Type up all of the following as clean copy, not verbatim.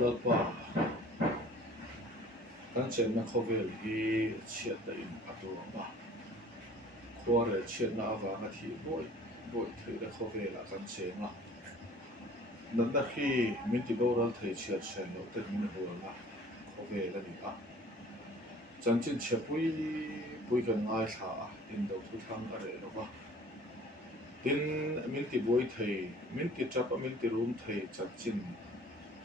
lalpa kan chen na khovel hi chiat da in atu ma khore chiat na awanga thi boi boi thei da khovel a kan chenga nan da khi min ti boral thei chiat sen lo te min huanga khovel ani a chan chin chepui pui kan ngai tha in do thu thang a re lo ba tin min ti boi thei min ti trap min ti room thei chan chin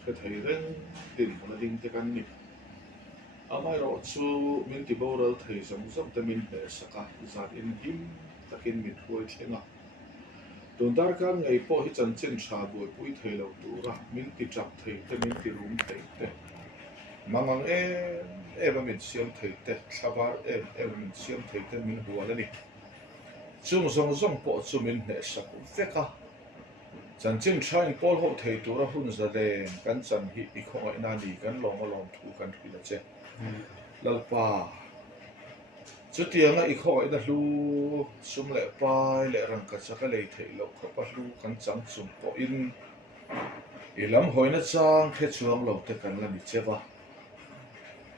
khe thei reng tin la ding te kan ni amai ro chu min ti boral thei zong zong te min pe saka zat in him takin min huai thlenga tun dar kan ngai po hi chan chin tha boi pui thei lo tu ra min ti trap thei te min ti room thei te mangang min siam thei te thabar min siam thei te min hual ani chung zong zong po chu min ne sak veka chan chin thain pol ho thei tu ra hun za de kan chan hi i khong ina ni kan lom thu kan pi la che lalpa chu tianga i khong ina lu sum le pai le rang ka cha ka le thei lo kho pa lu kan chang chum po in i lam hoina chang khe chuang lo te kan la ni che ba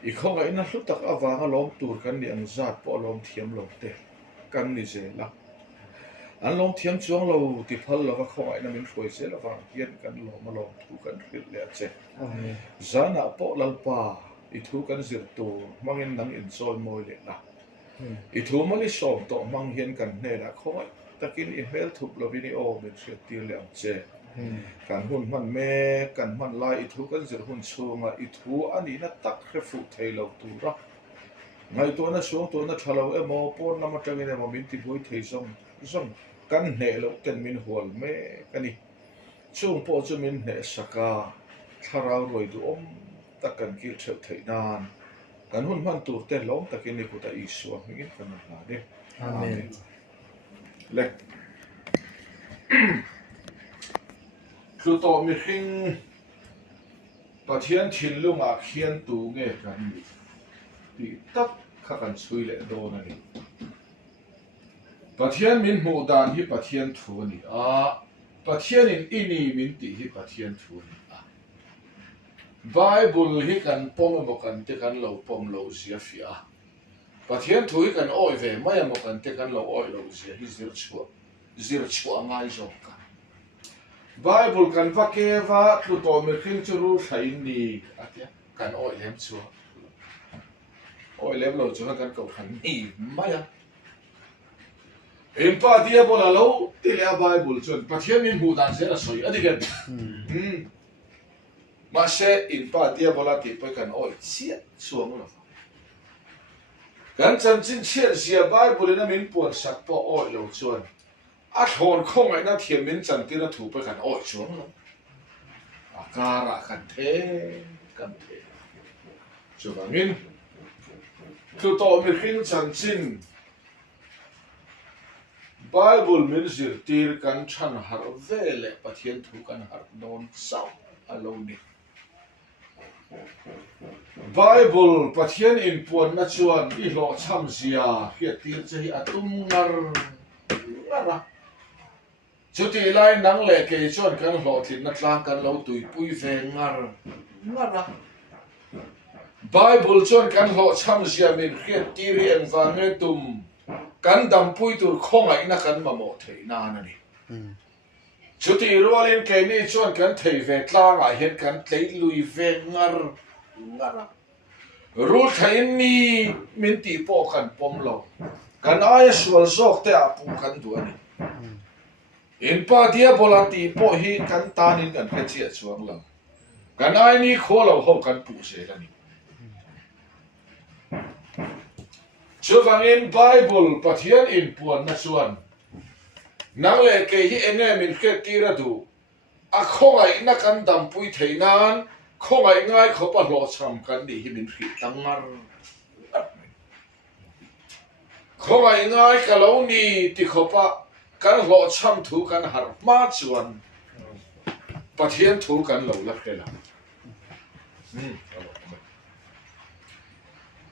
i khong ina lu tak awanga lom tur kan ni ang zat po lom thiam lo te kan ni je la an lom thiam chuang lo ti phal lo ka khong ina min phoi se la wang hian kan lo ma lom thu kan hril le che zana po lalpa i thu kan zir tu mangin nang in choi moi le la i thu mali som to mang hian kan hne la khoi takin i hmel thup lo vini o min hriat tir le ang che kan hun man me kan man lai i thu kan zir hun chunga i thu ani na tak hre fu thei lo tu ra ngai to na suang to na thalo emo pon na ma tangin emo min ti boi thei zong kan hne lo ten min hual me kani chung po chu min hne saka tharau roi du om takan kil theu thei nan kan hun man tur te lom takin ni kuta iswa ngin kan na de amen le chu to mi hring pathian thil lunga khian tu nge kan ni ti tak kha kan chui le do na ni pathian min mu dan hi pathian thu ni a pathian in ini min ti hi pathian thu ni a Bible hi kan pom mo kan te kan lo pom lo sia fia pathian thu hi kan oi ve mai mo kan te kan lo oi lo sia hi zir chua ngai zo ka Bible kan va ke va tu to me khing chu ru thai ni atia kan oi lem chua oi lem lo chu kan ko khan ni mai a Empa dia bola lo tile a Bible chun pathian min mu dan se la soi adigen ma se empa dia bola ti pe kan oi chia suang lo kan chan chin chia sia Bible na min pon sak po oi lo chun a thon khong ai na thiam min chan ti na thu pe kan oi chuang lo a kara kan the chu ba min tu to mi khin chan chin Bible min zir tir kan chan har vele pathian thu kan har non sau alo ni Bible pathian in puan na chuan i lo cham zia hiat tir che hi atum ngara chuti lai nang le ke chuan kan lo thin na tlang kan lo tui pui ve ngara Bible chuan kan lo cham zia min hiat tir en vange tum kan dam pui tur khongai na kan ma mo thei na na ni chuti rualin ke ni chuan kan thei ve tlang a hian kan tlei lui ve ngara ru thei ni min ti po kan pom lo kan ai sual zok te a pu kan du ani in pa dia bola ti po hi kan tanin kan he chia chuang lo kan ai ni kholo ho kan pu se la ni Chuvangin Bible pathian in puan na chuan nang le ke hi ene min khe tira du a khongai na kan dam pui theinan khongai ngai khopa lo cham kan ni hi min hri tangar khongai ngai kalo ni ti khopa kan lo cham thu kan har ma chuan pathian thu kan lo la khela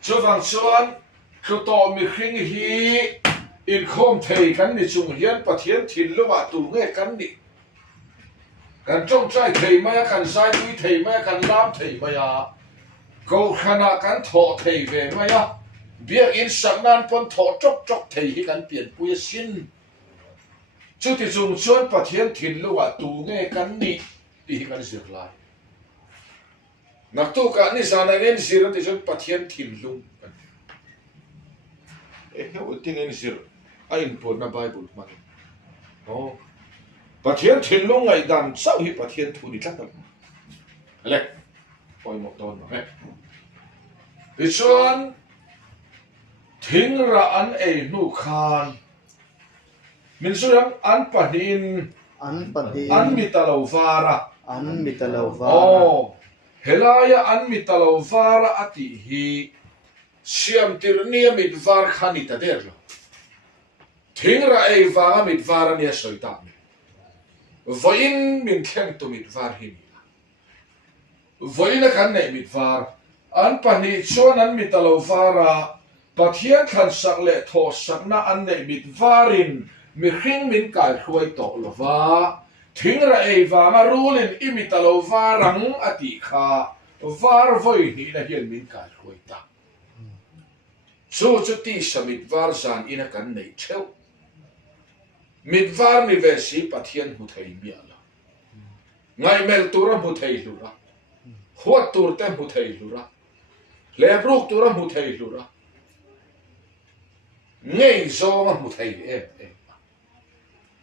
chuvang chuan Chu to mi hring hi in khom thei kan ni chung hian pathian thil lunga tu nge kan ni kan trong trai thei maya kan sai tui thei maya kan lam thei maya ko khana kan tho thei ve maya biak in saknan pon tho chok chok thei hi kan pian pui sin chu ti chung chuan pathian thin luwa tu nge kan ni ti kan zir lai nak tu ka ni sana ngen zir ti chuan pathian thin lung he uting en zir a in pon na bible man oh pathian thin lung ngai dan sau hi pathian thu ni tlat le poi mo ton ma he ti chuan thing ra an ei nu khan min suram an panin an mitalo vara oh helaya an mitalo vara ati hi siam tirnia mit var khani ta derlo thing ra ei vanga mit vara nia soita voin min khem tu mit var hi voin kan nei mit var an pani chon an mitalo vara pathian khan sak le tho sakna an nei mit varin mi hring min kai khuai to lova thing ra ei wanga rulin imitalo varang ati kha var voi ni na hian min kai khuai ta chu ti samit var zan ina kan nei theu mit var ni ve si pathian hu thei mi ala ngai mel tura hu thei lura huat tur te hu thei lura le bruk tura hu thei lura ngei zo ma hu thei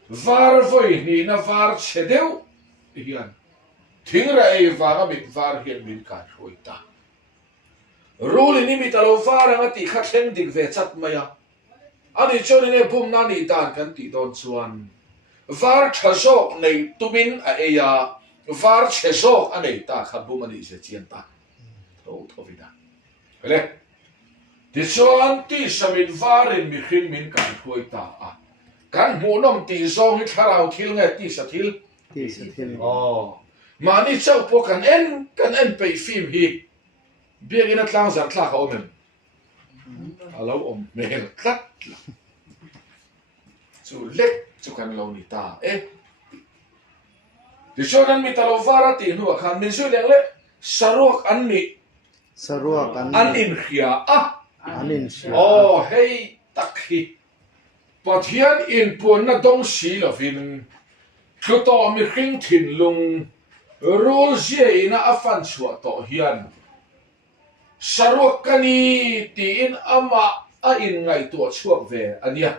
var voi ni na var chedeu hian thing ra ei wanga mit var hian min ka hoita rule ni mi talo var anga ti kha thleng dik ve chat maya ani choni ne bum na ni dan kan ti don chuan var thasok nei tumin a eya var chesok anei ta kha bum ani se chian ta tho vida hele ti chuan ti samin varin mi khin min kan hoita a kan mu nom ti zong hi tharau thil nge ti sa thil oh mani chau po kan en pe film hi biak in atlang zar thlak a omem alo om mel tlat chu lek chu kan lo ni ta ti shonan mi talo vara ti nu khan min su leng le sarok an in khia oh hey takhi pathian in puan na dong si lovin thuto mi hring thin lung rul zia ina afan chua to hian saruk kani ti in ama a in ngai to chuak ve ania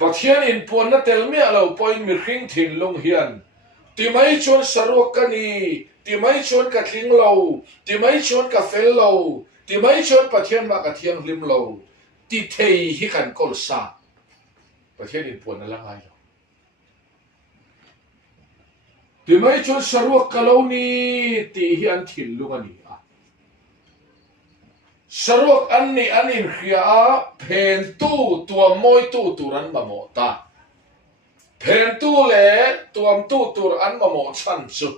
pathian in puan na telmi alo point mi hring thin lung hian ti mai chon saruk kani ti mai chon ka thling lo ti mai chon ka fel lo ti mai chon pathian ma ka thiang lim lo ti thei hi kan kol sa pathian in puan na langai lo ti mai chon saruk kaloni ti hi an thil lung ani a saruk an in khia phen tu tua moi tu turan ma mo ta phen tu le tuam tu tur an ma mo chan chu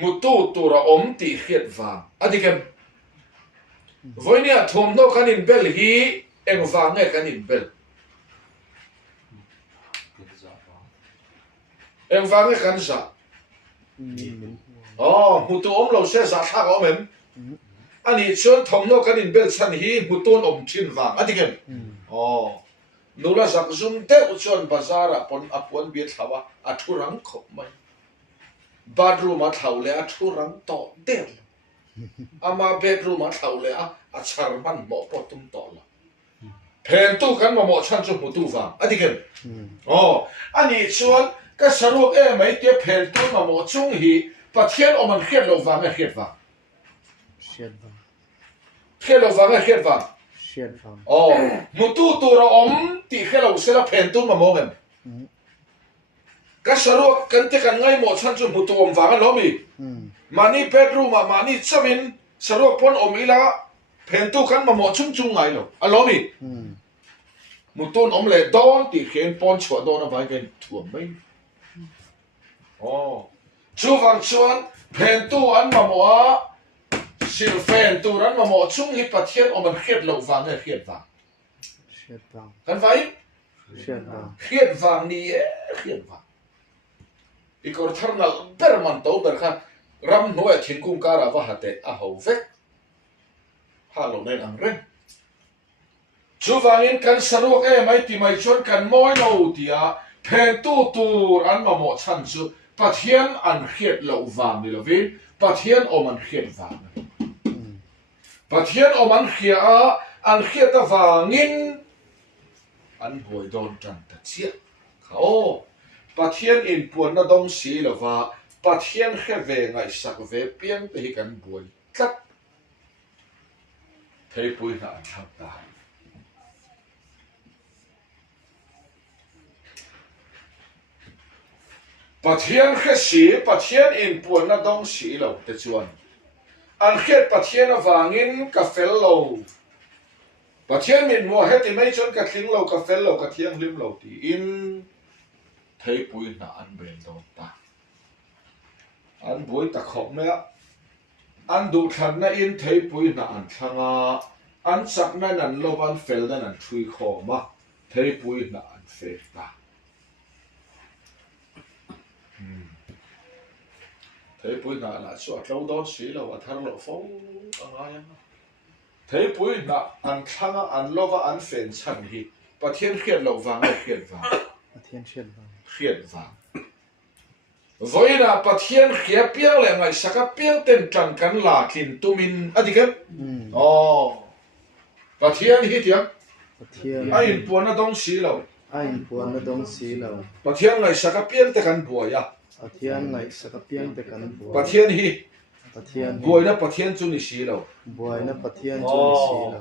mu tu tura om ti khiat wang adikem voinia thom no kanin bel hi eng wang nge kanin bel eng wang nge kan sa oh mu tu om lo se sa thak om em ani chon thom no kanin bel chan hi mu ton om thin wang adikem oh nula sak zum te uchon bazara pon apon bi thawa athurang khop mai bedroom a thaule a thurang to del ama bedroom a thaule a charman mo potum to la phen tu kan mo chan chu mu tu wang adikem oh ani chuan ka saruk mai te phen tu mo chung hi pathian oman khiat lo wang a khiat wang khiat lo wang a khiat wang oh mu tu ra om ti khelo sela phen tu mo ngem ka saruk kan te kan ngai mo chan chu mu tu om wang a lo mi mani bedroom a mani chamin saruk pon om ila phen tu kan mo chung chung ngai lo a lo mi mu ton om le don ti khen pon chwa don a vai ken thuam mai oh chu wang chuan phen tu an ma mo a sil phen tu ran ma mo chung hi pathian om an khiat lo wang a khiat wang kan vai khiat wang ni khiat wang ikor tharnal berman to ber kha ram noe thingkung kara wa hate a ho vek halo nen ang ren chuwangin kan saruk mai ti mai chon kan moi no tia phen tu tur an ma mo chan chu pathian an khiet lo wang ni lovin pathian om an khiet wang pathian om an khia an khiet ta wangin an boi don tan ta chia khao pathian in puan na dong si lova pathian khe ve ngai sak ve piang te hi kan boi tlat thei pui na an thak ta pathian khe si pathian in puan na dong si lo te chuan an khiet pathian awangin ka fel lo pathian min mo heti mai chon ka thling lo ka fel lo ka thiang lim lo ti in thei pui na an bel do ta an boi ta khop me an du than na in thei pui na an thanga an sak na nan lo ban fel na nan thui kho ma thei pui na an fe ta thei pui na la chu a tlo do si lo a thar lo fo anga yang thei pui na an thanga an lova an fen chan hi pathian khiat lo wang khiat wang pathian khiat wang voina pathian khia piang le ngai saka piang ten tran kan la thin tumin adikem pathian hi tiang pathian ai in puana dong si lo ai puan na dong si lo pathian ngai saka piang te kan buaya pathian ngai saka piang te kan buai pathian hi pathian buaina pathian chu ni si lo buai na pathian chu ni si lo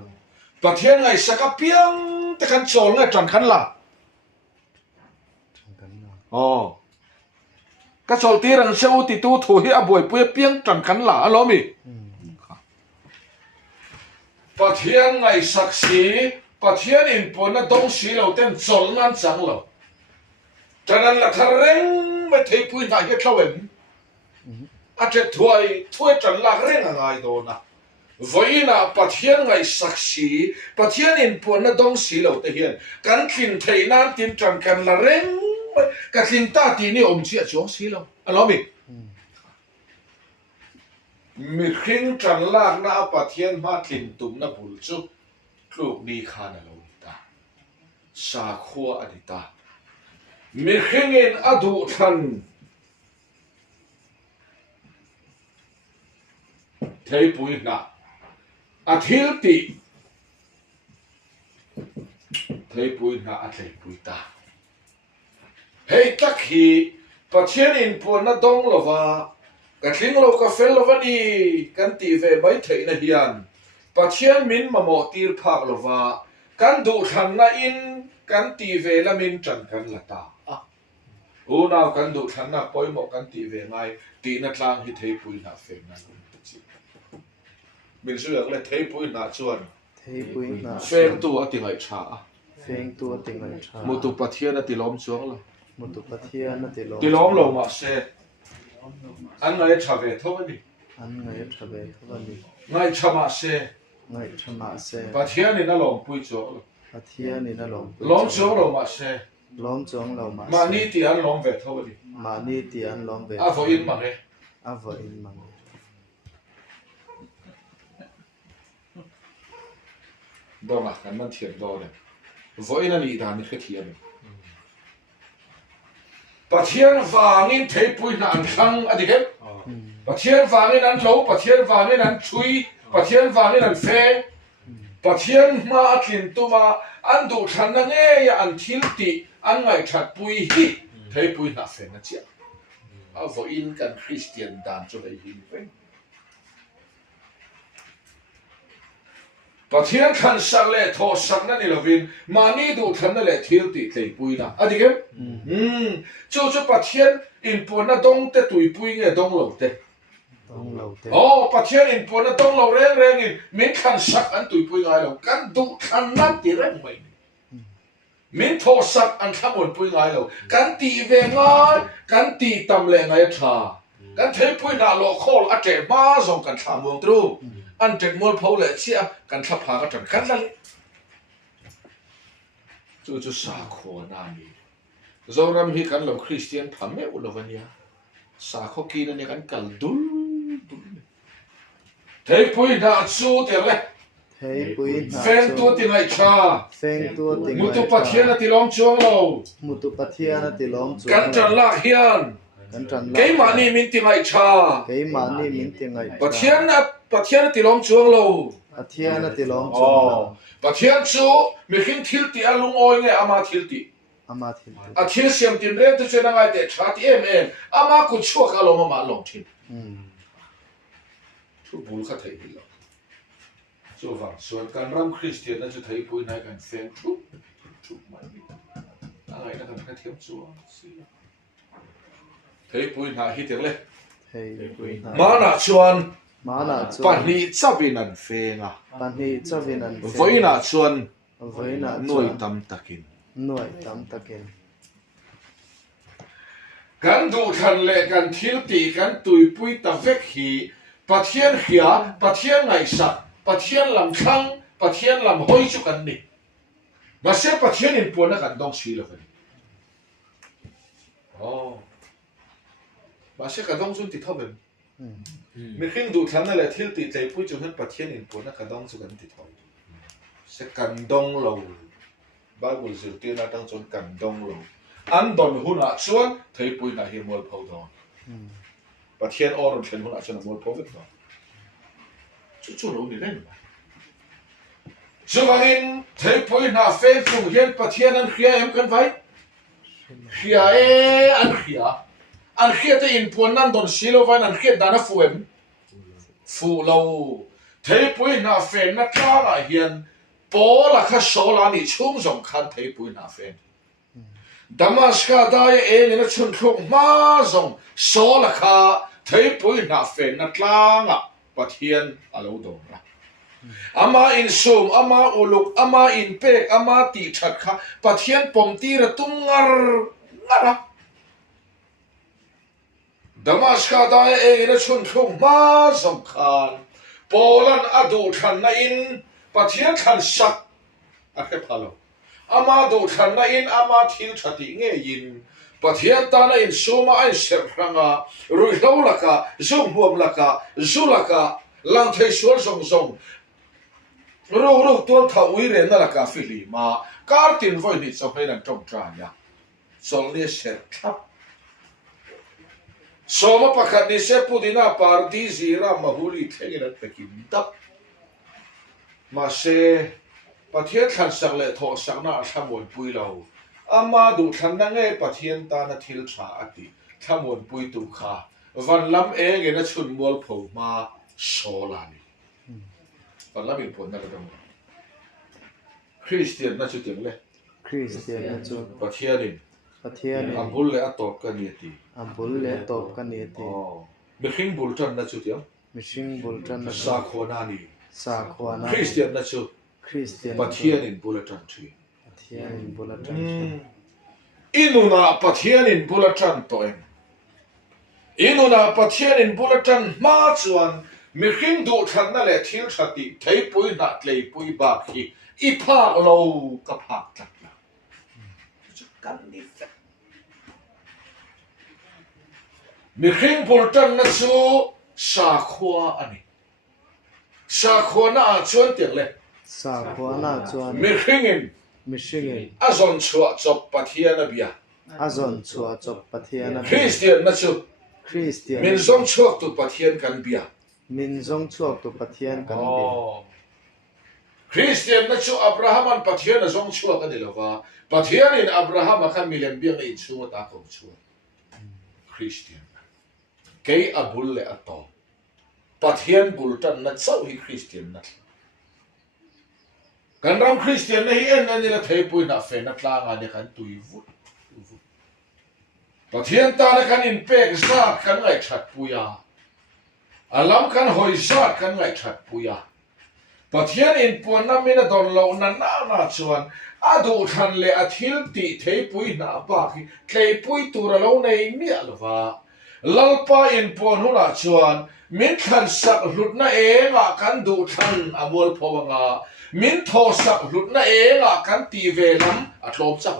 pathian ngai saka piang te kan chol ngai tran kan la kan na ka chol ti rang seu ti tu thu hi a buai pui piang tran kan la alo mi pathian ngai sak si pathian in puana dong si lo ten chol ngan chang lo tanan la thar reng me thei pui na hi thlawen a che thuai tran la reng angai do na voina pathian ngai sak si pathian in puana dong si lo te hian kan thin thei nan tin tran kan la reng ka thin ta ti ni om chi a chong si lo alo mi mi khing tran lak na pathian ma thin tum na bul chu tluk ni khan alo ta sa khua adita mi khing in adu than thei pui na a thil ti thei pui na a thei pui ta hei tak hi pathian in puan na dong lova ka thling lo ka fel lova ni kan ti ve mai thei na hian pathian min mamo tir phak lova kan du than na in kan ti ve la min tran kan la ta u naw kan du than na poimo kan ti ve ngai ti na tlang hi thei pui na fe na min su yak le thei pui na chuan thei pui na feng tu a ti ngai tha feng tu te ngai tha mu tu pathian a ti lom chuang lo mu tu pathian na te lo ti lom lo ma se an ngai tha ve tho ni an ngai tha ve thawani ngai tha ma se ngai thama se pathian ni na lom pui chuang lo pathian ni na lom chuang lo ma se lom chong lo ma ni ti an lom ve tho ni ma ni ti an lom ve a vo in ma nge a vo in mang do ma kan man thiam do le vo in ani da ni khe thiam pathian wangin thei pui na an thang adikem pathian wangin an lo pathian wangin an chui pathian wangin an fe pathian ma athin tuma an du than na nge ya an thil ti an ngai that pui hi thei pui na fe na chia a vo in kan christian dan cho lei hin fe pathian khan sak le tho sak na ni lovin mani du than na le thil ti tlei pui na adikem chu pathian in pon na dong te tui pui nge dong lo te dong lo te pathian in pon na dong lo reng in min khan sak an tui pui ngai lo kan du khan na ti reng mai min tho sak an thamon pui ngai lo kan ti ve ngai kan ti tam le ngai tha kan thei pui na lo khol a te ma zong kan thamong tru an tek mol phau le chia kan thap pha ka tan kan la chu sa kho na ni zoram hi kan lo christian phame ulovania สาข้อกีนั่นเนี่ยกันกัลดุลเทปุยนาจูเตเลย thấy bụi nà แฟนตัวติงไอชา phèn tua tình มุตุปัทเทียนติลองจวงเรา một tụ bát thiên là tỷ lom chuột กันจันละเฮียน กันจัน เกยมานี่มินติงไอชา cái mà ni mình tiếng ngày ปัทเทียนติลองจวงเรา bát thiên là tỷ lom อ๋อ chuột ปัทเทียนจูมีขิงทิลติอาลุงโอยไงอามาทิลติ ama thiên อาทิลเสียมตินเรนตุเจนังไอเตชาติเอ็มอามากุชัวกาลงมาลงทิน ทุกบุลข้าไทยดีแล้วส่วนการรำคริสเตียนนั้นจะไทยปุยนายกันเฟนทุกมันมีอะไรนะกันแค่เทียมชัวไทยปุยนายฮิตเลย thấy bụi nà มาหน้าชวน má nà ปัน chuột นี้จะเป็นนันเฟงอ่ะ pan hi cho viên ăn ไว้หน้าชวน với nà หน่วย chuột ตำตะกิน nuôi tắm takin กันดูทันเละกันทิลตีกันตุยปุยตะเวกฮีปะเทียนเหียปะเทียนไงสักปะเทียนลำคังปะเทียนลำห้อยจุกันนี่มาเสียปะเทียนอินปวนกันต้องชีละกันอ๋อมาเสียกันต้องจุนติดเท่าเป็นมีขึ้นดูทันนั่นแหละทิลตีใจปุยจุนปะเทียนอินปวนกันต้องจุกันติดเท่าเสียกันดงเราบาบุลสุตีน่าตั้งจนกันดงเราอันดอนหุ่นอ่ะชวนเทยปุยน่าเฮียมอลพาวดอนปะเทียนออร์เทียนหุ่นอ่ะชวนมอลพาวดอนจู่ๆเราเนี่ยเล่นไปช่วงนี้เทยปุยน่าเฟนฟูเย็นปะเทียนอันเขียเอ็มกันไว้เขียอันเขียจะอินปวนนั่นดอนชิโลไว้อันเขียดานาฟูเอ็มฟูเราเทยปุยน่าเฟนนักล่าเฮียนปอละข้าโซลานี่ชุ่มสงคันเทยปุยน่าเฟนดามัสกาได้เองนะชุนทุกมาจงโซละข้าเทยปุยน่าเฟนนักล่างะปะเทียนอาลูดงนะอามาอินซูมอามาอุลุกอามาอินเป็กอามาตีชัดข้าปะเทียนปมตีระตุ้งงาดามัสกาได้เองนะชุนทุกมาจงคันโปลันอดูทันนะอินปะเทียนทันสักอะไรพะโลอามาดูทันนะอินอามาทิลชัดเงยินปะเทียนตานะอินซูมาอินเสพรังารุยเลวลักะซุ่มบวมลักะซุลักะลังเทสวลซงรู้ตัวท้าวิเรนลักะฟิลิมาการตินไว้นิดสมัยนั้นจงจานยาสโลเสครับสมปะคันนิเสปุดินาปาร์ดีซีรามาฮูลีเทงินันเปกินดับมาเซปะเทียนทันสักเลทอสักน่าทำวนปุยเราอามาดูทันนั่งเอปะเทียนตานาทิลชาอติทำวนปุยตุขาวันลำเองนะชุนมัวผูมาโซลานีวันลำอินผลนั่นก็ต้องคริสเตียนน่าจะถึงเลย Christian là chuột ปะเทียนิน bát thiên อัมบุลเลยอัตตอบกันเนี่ยตี ambul le top kan ni อ๋ ti อไม่ขิงบุลจันน่าจะถึง mishing bul tan na ซาโคนานี sa khwana คริสเตียนน่าจะ Christian ปะเทียนินบุลจันที thiên bul tan อินุนาปะเทียนินบุลจันตัวเองอินุนาปะเทียนินบุลจันมาจวนมีขิงดูทันนั่นแหละทิลชติเทยปุยนัดเลยปุยบาคีอีภาคเรากับภาคจักรจะกันนี่แฟมีขิงบุลจันนั่นจูสาขวาอันนี้สาขวาน่าชวนเตียงเลย sa khwana chuan มีขิงอิน mishing in อาจอนชัวจบปะเทียนเบีย azon chua chop pathian na คริสเตียนนั่นจู Christian มินซงชัวตุปะเทียนกันเบีย min zong chuak tu pathian kan bi คริสเตียนนั่นจูอับราฮัมอันปะเทียนซงชัวกันเดียวว่าปะเทียนอินอับราฮัมขันมิเลนเบียงอินชัวตาของชัวคริสเตียนเกย์อับุลเลอัตโตปะเทียนบุลตันนั่นเจ้าฮิคริสเตียนนั่นกันรำคริสเตียนนี่เอ็นนั่นนี่ละเทปุยนับเฟนักลางานเนี่ยกันตุยวุฒปะเทียนตาเนี่ยกันอินเป็กซาดกันไงชัดปุยาอาลัมกันหอยซาดกันไงชัดปุยาปะเทียนอินปวนน้ำมินาดอนเหล่านั้นน่าชวนอาดูทันเลยอาทิลติเทปุยนาบากีเทปุยตัวเราในเมียลว่าลัลปาอินปวนหุ่นชวนมินขันสักหลุดนั่นเองอ่ะกันดูทันอมวลพวังอ่ะมินโทสักหลุดนั่นเองอ่ะกันตีเวลัมอัตโลมสัก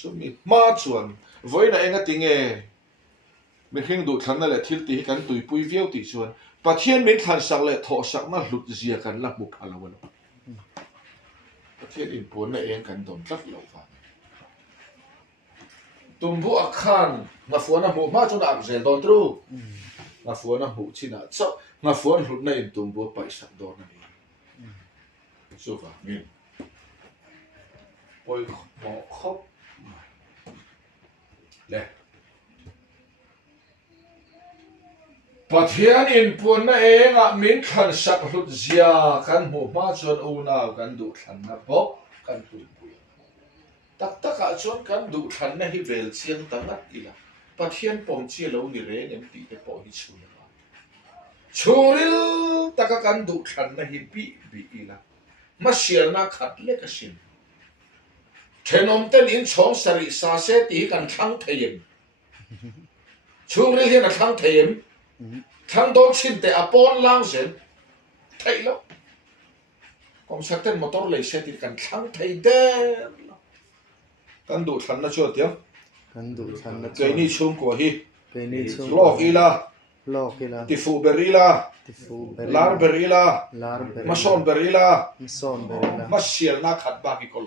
สมิมาชวนไว้นั่นเองติงเอ mình hình đủ thằng này là thiếu tí cái tuổi bùi viêu tí chuan bà thiên mình thằng sắc lại thọ sắc mà lụt dìa cái là mục hà lâu bà thiên in buồn này em cần đồng rất lâu vào tụm bu akhan ngà phun nó mù mà cho nó dễ đòn tru ngà phun nó mù chi nào chắc ngà phun lụt này tụm bu bảy sắc đòn này số vào mình ôi mỏ khóc lẹ bà thiên in buồn này em à mình thằng sắc lụt dìa kan mù mà cho nó nào kan đủ thằng nó bốc kan tụm tắc tắc à chọn kan đủ thằng này hi vel chiang tăng ngắt ila bà thiên bom chia lâu ni re em bị cái bỏ hi chui la churil tắc kan đủ thằng này hi bị ila mà xiên na khát lệ cái xin thiên ông tên in chong sari sa se ti kan thang thayem churil hi na thang thayem thang đón xin te apon lang sen thay lo công sắc tên motor lấy xe thì kan thang thay đen kan đủ thằng nó chưa tiếng kan du than na cái ni chung của hi pe ni chu log ila lo kila tifu berila ti fu beri lar berila lar beri mason berila son beri la masial na khat ba ki kol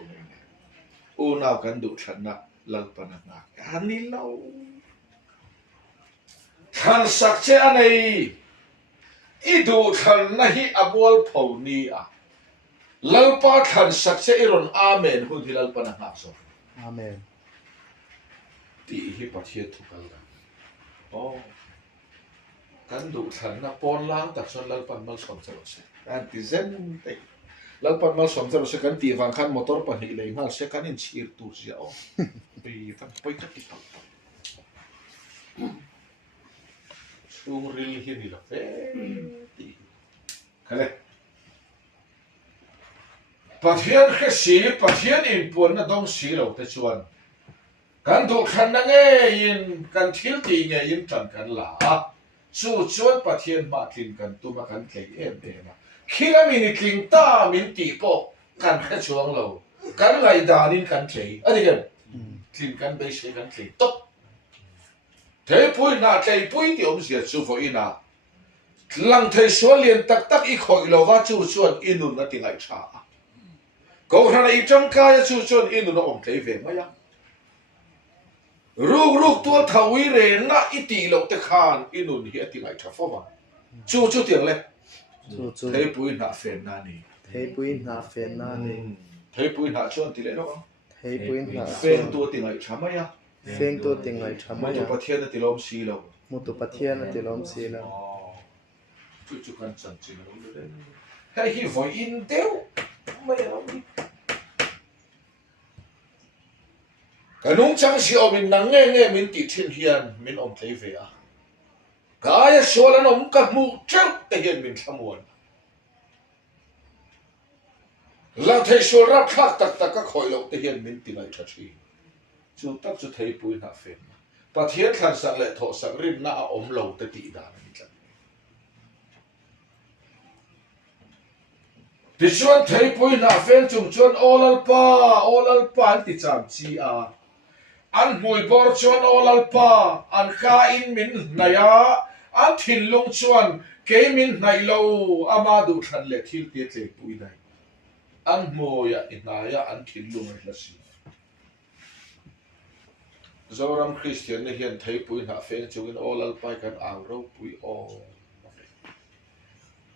u nào kan đủ thằng na lal pana na ani lau than sak che anei i đủ thằng na hi abol phau ni a lalpa than sak che iron amen hu dilal pana na so amen ti hi pathian thukal da kan du than na pon lang tak son lal pan mal som chalo se an ti zen te lal pan mal som chalo se kan ti wang khan motor pan hi le ngal se kan in chir tu sia o bi fan poi ka ti pa chung ril hi ni la fe ti kale pathian khe si pathian in pon na dong si lo te chuan kan du khan na nge in kan thil ti nge in tan kan la chu chuan pathian ma thin kan tu ma kan klei em em khila min tling ta min ti po kan kha chuang lo kan lai danin kan klei ani gan thin kan be se kan klei top thế pui na klei pui ti om sia chu fo ina lang thei so lien tak tak i khoi lo wa chu chuan inun na ti ngai tha ko hana i chang ka ya chu chuan inun na om klei ve ma ya ruk ruk tua thawi re na iti lo te khan inun hi ati ngai tha fo wa chu chu tiang le chu chu thế pui na fen na ni thei pui na fen na ni thế pui na chuan ti le no thei pui na fen tua ti ngai tha ma ya fen to tingai thama ma ya tu pathian na ti lom si lo mutu pathian na tilom sila chu chu kan chan chi lo le hei hi voi in deu mai lo ni kanung chang si o min nang nge min ti thin hian min om thei ve a ka ya solan om ka mu chau te hian min thamuan la thei sol rap khak tak tak ka khoi lo te hian min ti ngai tha thi chu tak chu thei pui na fen pathian than sak le tho sak rin na a om lo te ti da ni tlan ti chuan thei pui na fen chung chuan olal pa ti cham chi a an mui bor chuan olal pa an kha in min naya an thin lung chuan ke min nai lo ama du than le thil te tle pui dai an moya inaya an thin lung la si zoram Christian ne hian thei pui na fen chungin olal pa kan ang ro pui o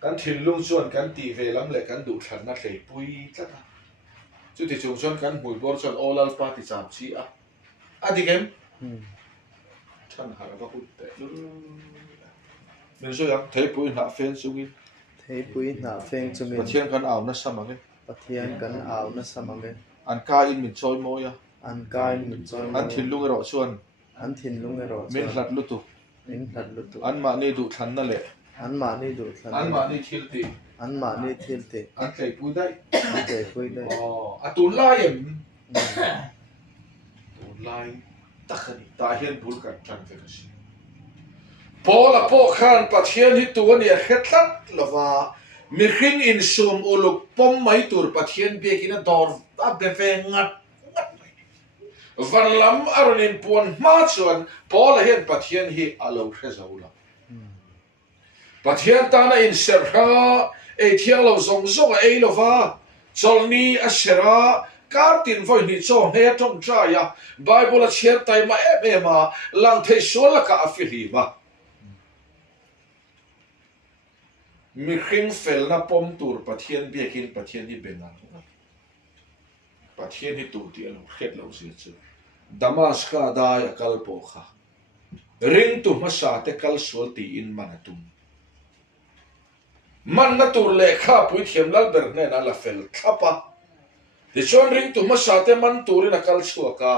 kan thin lung chuan kan ti ve lam le kan du than na hlei pui tlaka chu ti chung chuan kan mui bor chuan olal pa ti cham chi a adigem than har ba hu te min so yang thei pui na fen chungin thei pui na fen chungin pathian kan aw na samang pathian kan aw na samange an ka in min choi mo ya an kai min choi an thin lung ro chuan an thin lung ero min hlat lu tu min hlat lu tu an ma ni du than na le an ma ni du thlan an ma ni thil ti an ma ni thil te an hlei pui dai an te pui dai a tu lai em tu lai takhani ta hian bul kan tran ve ka si pola po khan pathian hi tu ani hetlat lova mi khin in sum uluk pom mai tur pathian be kina dor a be ve ngat van lam aronin puan ma chuan Paul hian pathian hi alo hrezola pathian ta na in serha e thiang lo zong zong e lova cholni a sera kartin voi ni chong he tong tra ya bible a chiar tai ma ma lang thei sola ka afili ma mi khing fel na pom tur pathian biakin pathian hi benga pathian hi tu ti alo khet lo sia chu damaska da ya kalpo kha ring tu ma sa te kal sol ti in manatum man na tur le kha pui thiam lal ber ne na la fel khapa ti chon ring tu ma sa te man turin a kal chuaka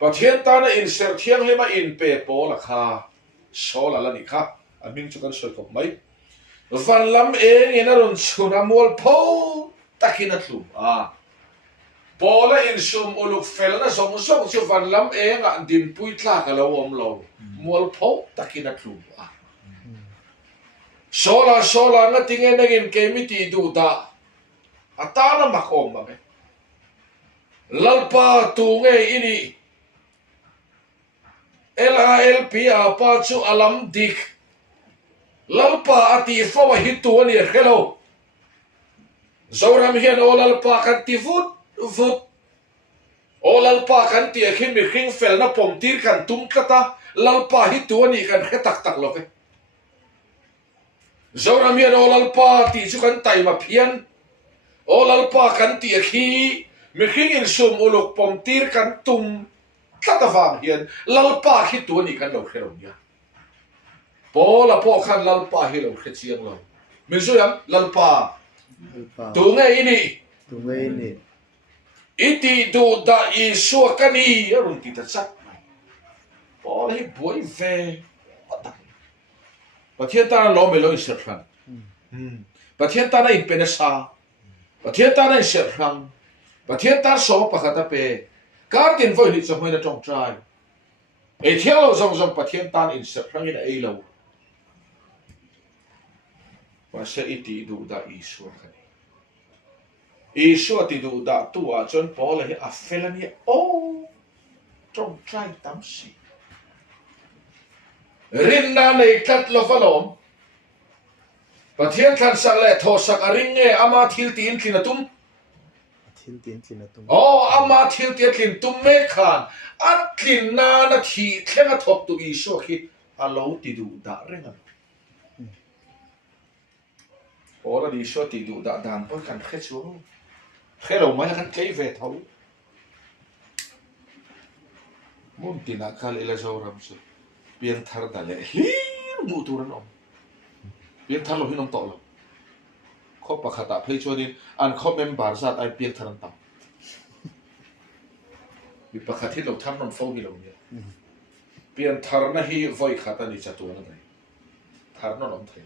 pathian ta na in ser thiang lema in pe po la kha sola la ni kha aming chu kan soi kop mai van lam eng in a ron chuna mol pho takina tlu Paula in sum uluk fel na song song chu van lam eng a din pui tla ka lo om lo mol pho takina tlu sola nga tinge nagin kemiti du da atana makom ba lalpa tu nge ini LALP apa chu alam dik lalpa ati fawa hitu ni hello zoram hian olalpa kan ti vut olalpa kan ti khin mi khing fel na pom tir kan tum kata lalpa hitu ni kan khetak tak lo ve zoram hian olalpa ti chu kan tai ma phian olalpa kan ti khi mi khing in sum uluk pom tir kan tum katawang hian lalpa hitu ni kan lo khelo nia Paula po khan lalpa hi lo khe chiang lo min zuyam lalpa tu nge ini iti du da I suakani arun ti ta chat Paula hi boy ve pathian ta lo me lo ser phan pathian ta na in penasa pathian ta na ser phang pathian ta so pakhata pe kartin voi ni chomoi na tong trai e thialo zong zong pathian ta in ser phang in ei lo Masa iti du da Isua kani. Isua ti du da tua chon Paul hi a felani trong trai tam si. Rinna nei kat lo falom. Pathian kan sang le tho sak aring nge ama thil tin klinatum. Ama thil tin klinatum me khan. At klina na thi thlenga thop tu Isua hi alo ti du da renga. Ora di so ti du da dan pon kan khe chu khe lo mai kan kei ve thau mun ti na khal ila zo ram su pian thar da le hi mu tu ran om pian thar lo hinom to lo kho pa khata phei chonin an kho member zat ai pian tharan tam bi pa khathi lo tham non fo hi lo ni pian thar na hi voi khata ni cha tu na dai thar no lom thai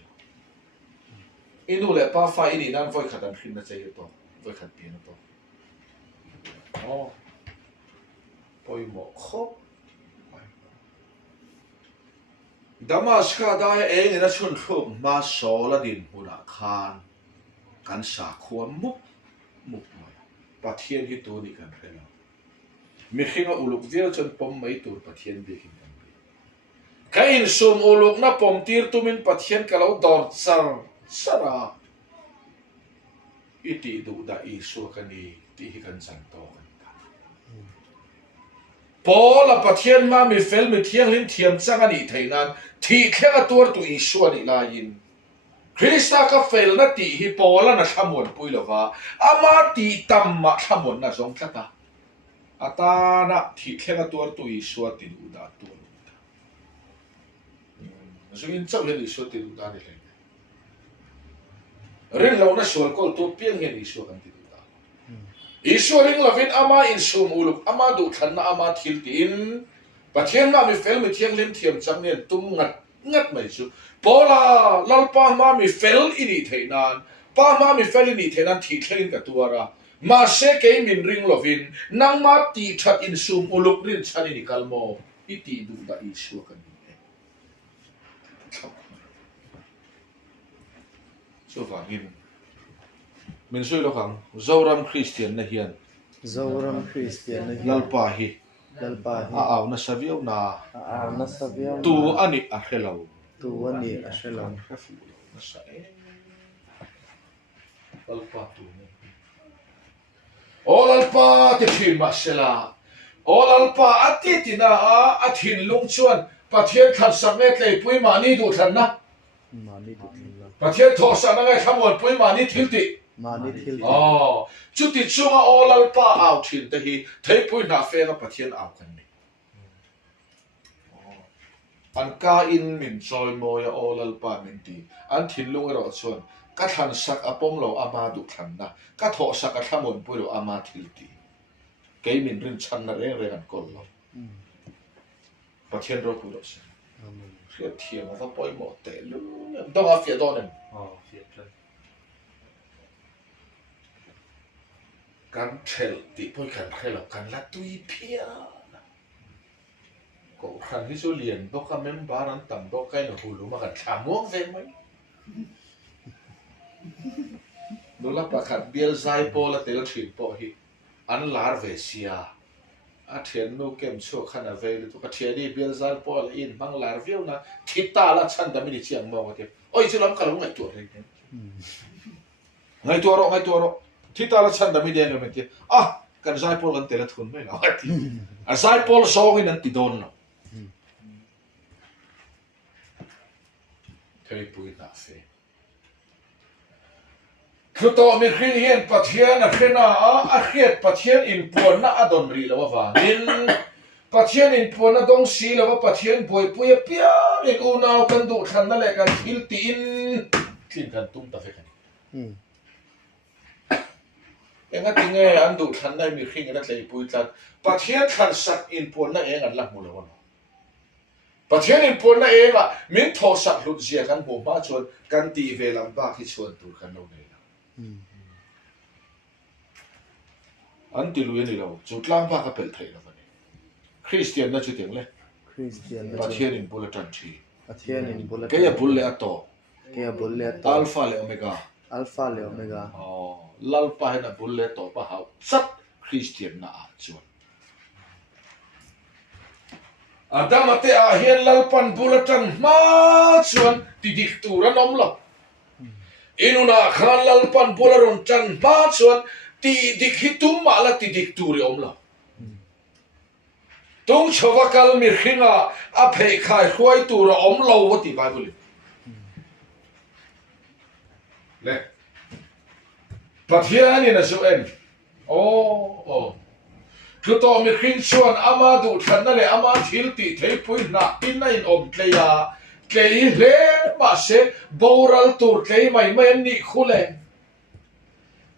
inu le pa fa ini nan voi khatan khin na chai to voi khat pi na to poi mo kho damaska da eng na chun khum ma so la din huna khan kan sa khuam muk mai pathian hi to ni kan phela mi khinga uluk vel chon pom mai tur pathian be kin kain sum uluk na pom tir tumin pathian kalau dor char sara iti du da Isua kani ti hi kan san to Paula pathian ma mi fel mi thiang lin thiam chang ani thainan thi khlenga tur tu Isua ni la in Krista ka fel na ti hi Paula na thamon pui lova ama ti tamma thamon na zong thata ata na thi khlenga tur tu Isua ti du da tu zungin chau le Isua ti du da ni le rin lo na sual kol tu piang hen Isua kan ti da Isua ring lavin ama in sum uluk ama du than na ama thil tin pathian ma mi fel mi thiang lim thiam chang ne tum ngat mai chu Paula lalpa ma mi fel ini theinan pa ma mi fel ini theinan thi thlin ka tuara ma se ke min ring lovin nang ma ti that in sum uluk rin chani ni kalmo iti du da Isua kan so vangin min soi lo khang zoram Christian na hian Zoram Christian lalpa hi lalpa hi aw na saviu na na savia tu ani a hello tu ani ashelam na sa lalpa tu lalpa ti thin ma sela lalpa ati tina a thin lung chuan pathian khat sakne tlei pui ma ni du than na mani du thila pathian tho sa na ngai khamon pui ma ni thil ti mani thil chu ti chunga lalpa aw thin te hi thei pui na fe na pathian aw kan ni an ka in min choi moya lalpa min ti an thin lung ro chuan ka than sak apom lo ama du than na ka tho sak a thamon pui lo ama thil ti ke min rin chan na re an kol lo pathian ro pu lo se amen Phía thiền nó bôi một tệ luôn đâu ở phía đó này phía trên cắn thèl tí bôi cắn thèl là cắn là tùy phía cậu khăn cái số liền bốc cái mềm bá nó tầm bốc cái là hù lú mà cắn thả muỗng về mấy nó là bà khăn biel dai po là tê là thịt po hi ăn lár về xia thiền nô kem chua khăn à về tụ cái thiền đi biel dai po là in mang lár viêu na thịt ta là chăn đam đi chiang mò cái ôi chứ lắm cả lắm ngày tuổi đấy ngày tuổi rồi thịt ta là chăn đam đi đen rồi mấy cái dai po lần tê là thun mấy nào thì dai po so cái nên tị đồn nào thấy bùi nà phê cứ to mình khi hiện pathian à khi nào khiết pathian in buồn na adon ri lo wa in pathian in buồn na dong si lo wa pathian boi pui pia in u nau kan du khan na le kan thil ti in thin kan tum ta fe kan enga tinge an du khan nai mi khing na tlei pui tlat pathian khan sak in buồn na eng an lak mu lo wa pathian in buồn na enga min tho sak lut zia kan bo ba chon kan ti ve lam ba khi chon tu kan lo nei anh ti lui ni lo chutlang ba ka pel thei la vani Christian na chu tiang le Christian pathian in bulletin thi pathian in bullet ke ya bulle ato ke bulle alpha le omega alpha le omega lal pa na bulle to pa hau sat Christian na a chuan adam ate a hian lal pan bulletin ma chuan ti dik tur an om lo inuna khan lal pan bulletin chan ma chuan ti dik hitum ma la ti dik turi om la tung chawakal mi khinga a phei khai huai tu ra om lo wa ti bible le pathian in a zo en cứ to mi khin chuan ama du than na le ama thil ti thei pui na in na in om tleya tlei hle ma se boral tur tlei mai mai ni khule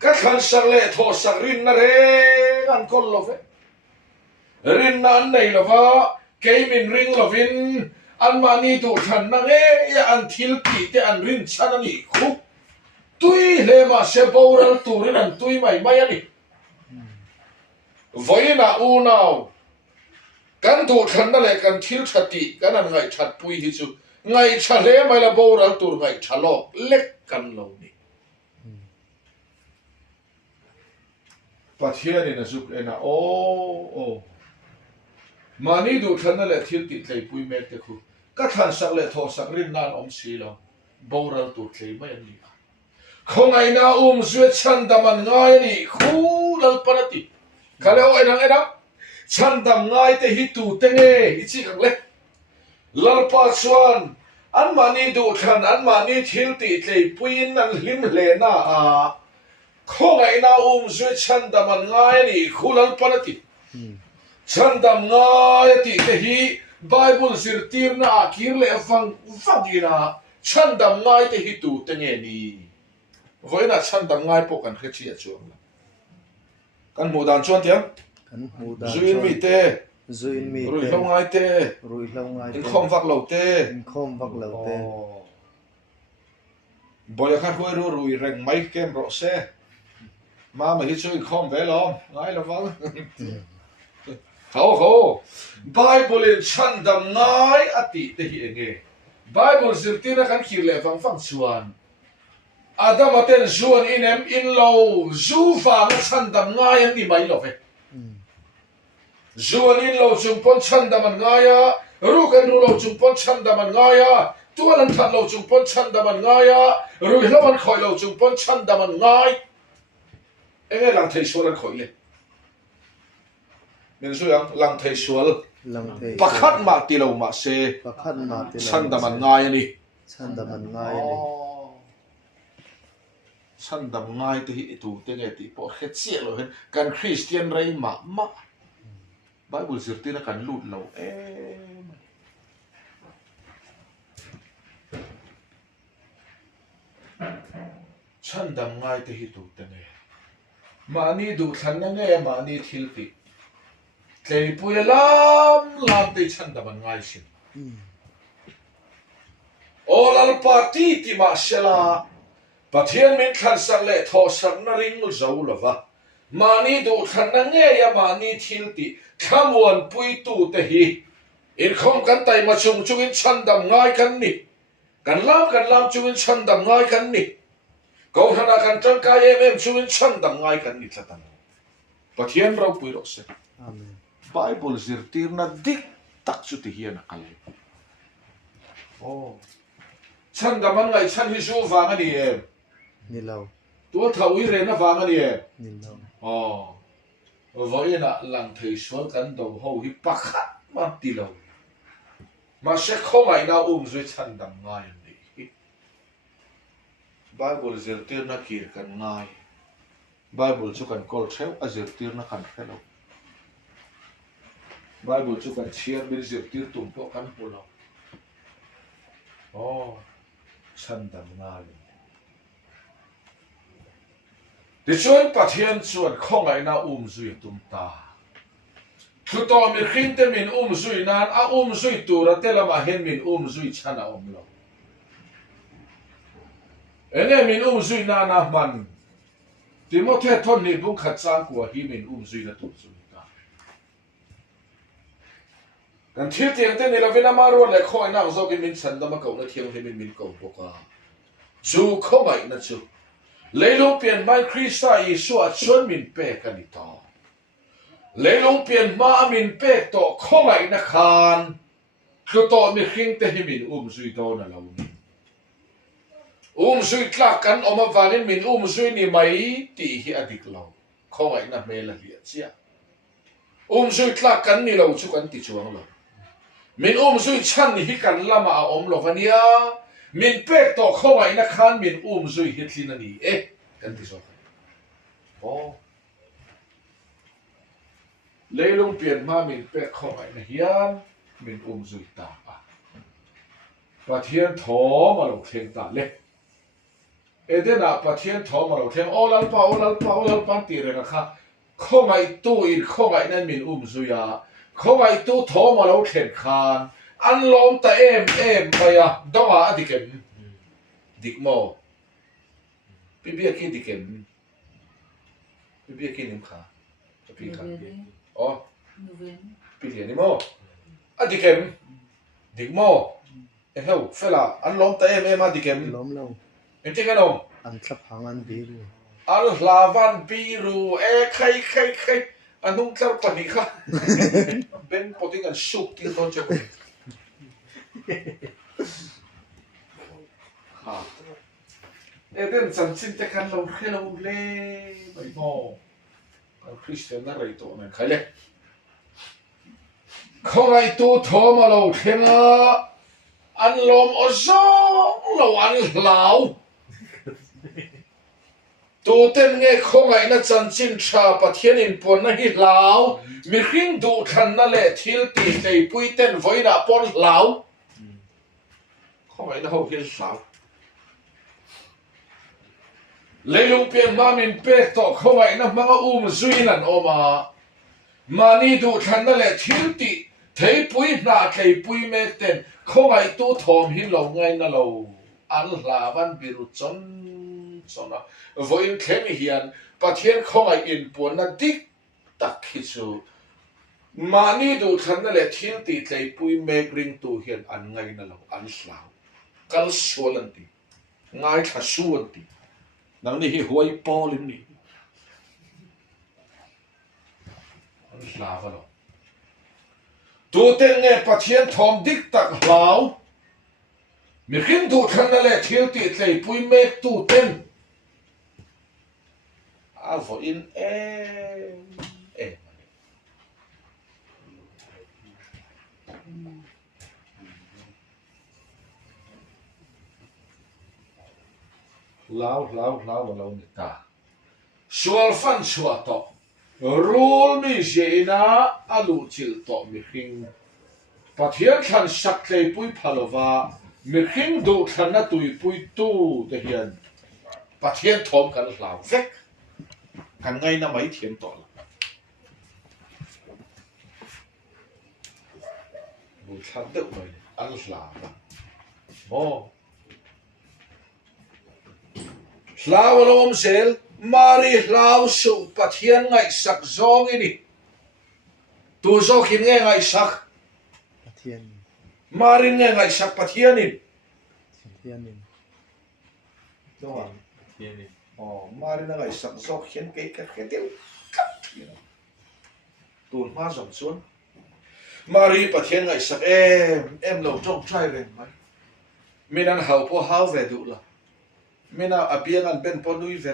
các khán sang lệ thọ sang rin na re ăn con lo fe rin na an nei lo va cái mình ring lo vin an mani tu than na nge ya an thil ti te an rin chan ani khúc tui le ma se boral tu rin an tui mai mai ani voi na u nau kan tu than na le kan thil thati kan an ngai that pui hi chu ngai tha le mai la boral tu ngai thalo lek kan lo ni pathian in a zuk ena mani du thana le thil ti tlei pui mek te khu ka than sak le tho sak rin nan om si lo boral tu tlei mai ani khongai na zwe chan daman ngai ni khu lal panati khale o enang chan dam ngai te hi tu te nge hi chi khang le lal pa chuan an mani du than an mani thil ti tlei pui nan hlim le na không ai nào zwe chan dam an ngai ni khulal panati chan dam ngai ti te hi bible zirtir na akir le fang ina chan dam ngai te hi tu te nge ni voi na chan dam ngai po kan khechi a chuang kan mu dan chuan tiang kan hu da zuin mi te zuin mi rui hlong ngai te rui hlong ngai in khom vak lo te in khom vak lo te boya kha hoi rui reng mai kem ro se ma mà hi chui khom ve lo ngai lo wang ho bible in chan dam ngai ati te hi enge bible zirtina kan khir le wang chuan adam aten zuan in lo zu fa na chan dam ngai an ni mai lo ve zuanin lo chung pon chan daman ngaya rukan ru lo chung pon chan daman ngaya tualan than lo chung pon chan daman ngaya ru laman khoi lo chung pon chan daman ngai enge lang thei sual khoi le min su yang lang thei sual lang thei pakhat ma ti lo ma se pakhat ma ti chan daman ngai ani chan daman ngai ni chan dam ngai te hi tu te nge ti po khet sia lo hen kan Christian rei ma Bible zirti na kan lut lo chan dam ngai te hi tu te nge ma ni du than na nge ma ni thil ti tlei pu ya lam te chan dam ngai sin olal party ti ma shela pathian min khan sang le tho sang na ring zo lova mani du khan na nge ya mani thil ti khamon pui tu te hi in khom kan tai ma chung chung in chan dam ngai kan ni kan lam chung in chan dam ngai kan ni ko hana kan tang ka em chung in chan dam ngai kan ni tlatan pathian rau pui ro se amen Bible zirtir na dik tak chu ti hian akal chan dam ngai chan hi su wang ani em ni lo tua thau i re na wang ani em ni lo với là làng thầy suốt cán đầu hầu hi pakhat mà tì lâu mà sẽ không ai nào dưới chân đầm ngay đi Bible giờ tiêu na kia cần ngay Bible cho cần call theo à giờ tiêu na cần phải lâu Bible cho cần chia bên giờ tiêu tụng bộ cần bộ lâu chân đầm ngay thì chuan pathian chuan không ai na duy tum ta thu to mi khin te min duy nan a duy tu ra te lama hen min duy chana lo ene min duy na na man Timothy thon ni bung khat sang kwa hi min duy na tu chu ta kan thil tiang te ni la vena maro le khoi na zo ki min san da ma ko na thiang he min ko boka chu không ai na chu lấy lông biển mai Christa Isu à chuan min pe cái gì to lấy lông biển ma min pe to không ai na khan cứ to mi khinh te hi min duy to na lâu ni duy tla kan oma valin min duy ni mai ti hi adik lâu không ai na me la hi chia duy tla kan ni lâu chu kan ti chuang lo min duy chan ni hi kan lama a om lo vania min pe to không ai na khan min duy hi thlin ani kan ti so lấy lông biển ma min pe không ai na hiam min duy ta pathian tho ma lo theng ta le edena pathian tho ma lo theng olal pa ti re kha không ai tu in không ai na min duy ya không ai tu tho ma lo theng khan an lom ta em maya donga adikem dikmo bibia ki dikem bibia ki nim kha pi kha bibia ni mo adikem dikmo heu fela an lom ta em adikem lom lo ente kanom an thlap hang an bi ru al hlavan biru khai anung tlar pani kha ben poting an shuk ti ton che Eden chan chin te kan lo hello le bai mo al Christian na rei to na khale không ai tu tho ma lo thenga an lom o zo lo an lau tu ten nge không ai na chan chin tha pathian in pon na hi lau mi hring du than na le thil ti nei pui ten voina pon lau không ai na ho hil lau lấy lông biển ma min pe to không ai na mga duy nan oma mani du than na le thil ti thấy pui na thấy pui me ten không ai tu thom hin lo ngai na lo an la van biru chon chona voin khem hian pathian không ai in pon na dik tak hi chu mani du than na le thil ti thấy pui me ring tu hian an ngai na lo an hlau kal sualan ti ngai tha suan ti nang ni hi huai polin ni an hla va lo tu ten nghe pathian thom dik tak hlau mi khin du than na le thil ti tlei pui mek tu ten a vo in em lao mà lâu người ta sual fan suat to rule mi jeina alu chil to mi khing pathian than sak tlei pui phalova mi khing du than na tui pui tu te hian pathian thom kan hlau vek kan ngai na mai thiam to la bu thlat deuh mai al hla mo hlau lom sel mari hlau su pathian ngai sak zong ini tu zo khin nge ngai sak Thiên mari nge ngai sak pathian in Thiên in đúng không Thiên in mari na ngai sak zo khin cái deuh tuần hoa rộng xuống mari pathian ngai sak em lo trong trai về mai mình ăn hậu po hao về đủ là mình ăn biếng ăn bên po nuôi về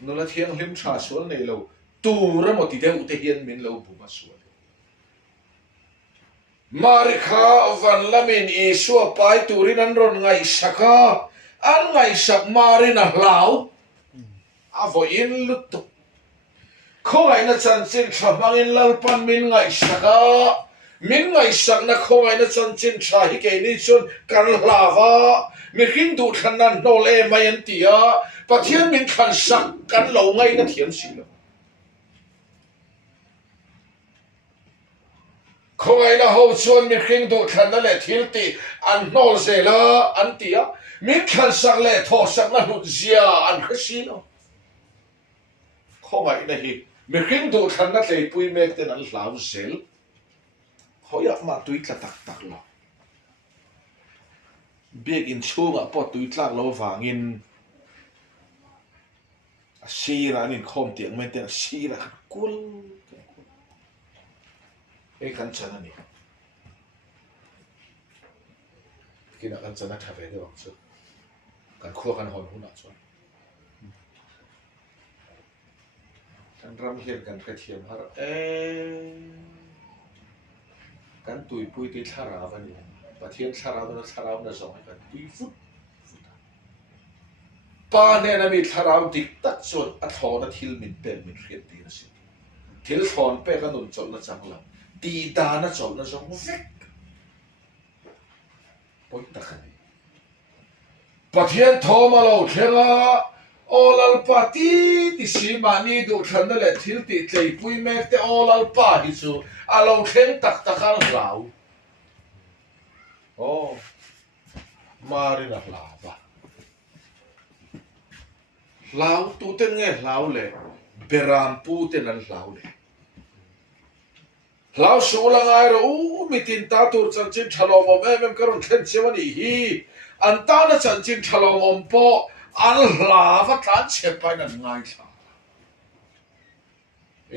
nó là thiêng lim trà xuống này lâu tu ra một tí đeo ute hiền mình lâu bù mà xuống mari kha van lamin isua pai turin an ron ngai saka an ngai sak mari na hlau avo in lutuk khoi na chan chin thamang in lalpan min ngai saka min ngai sak na khoi na chan chin tha hi ke ni chun kan hlawa mi khin du than nan no le mai an tia pathian min khan sak kan lo ngai na thiam si lo khoi na ho chuan mi khin du than na le thil ti an nol se la an tia min khan sak le tho sak na lut zia an khasi lo khoi na hi mi khin du than na tlei pui mek ten an hlau sel hoya ma tuit la tak lo biếc in chunga pot tuit lak lo wangin a sira anin khom tiang men ten a sira kul kan chana ni kina kan chana thave de wang chu kan khua kan hon huna chuan kan ram hian kan ka thiam har kan tui pui ti thara vani pathian thara na zong kan tui fut pa ne na mi thara dik tak chuan a thona thil min pel min riat ti na si thil thon pe kan nun chol na changla ti da na chol na zong vek poi takhani pathian thoma lo thlenga olal pati ti simani du thanda le thil ti tlei pui mek te olal pa hi chu alo thleng tak al hlau mari na hlawa hlau tu ten nge hlau le beram pu ten an hlau le hlau su la ngai ro mitin ta tur chan chin thalom om em karon thlen chewani hi an ta na chan chin thalom om po an hlawa tlan chepai nan ngai tha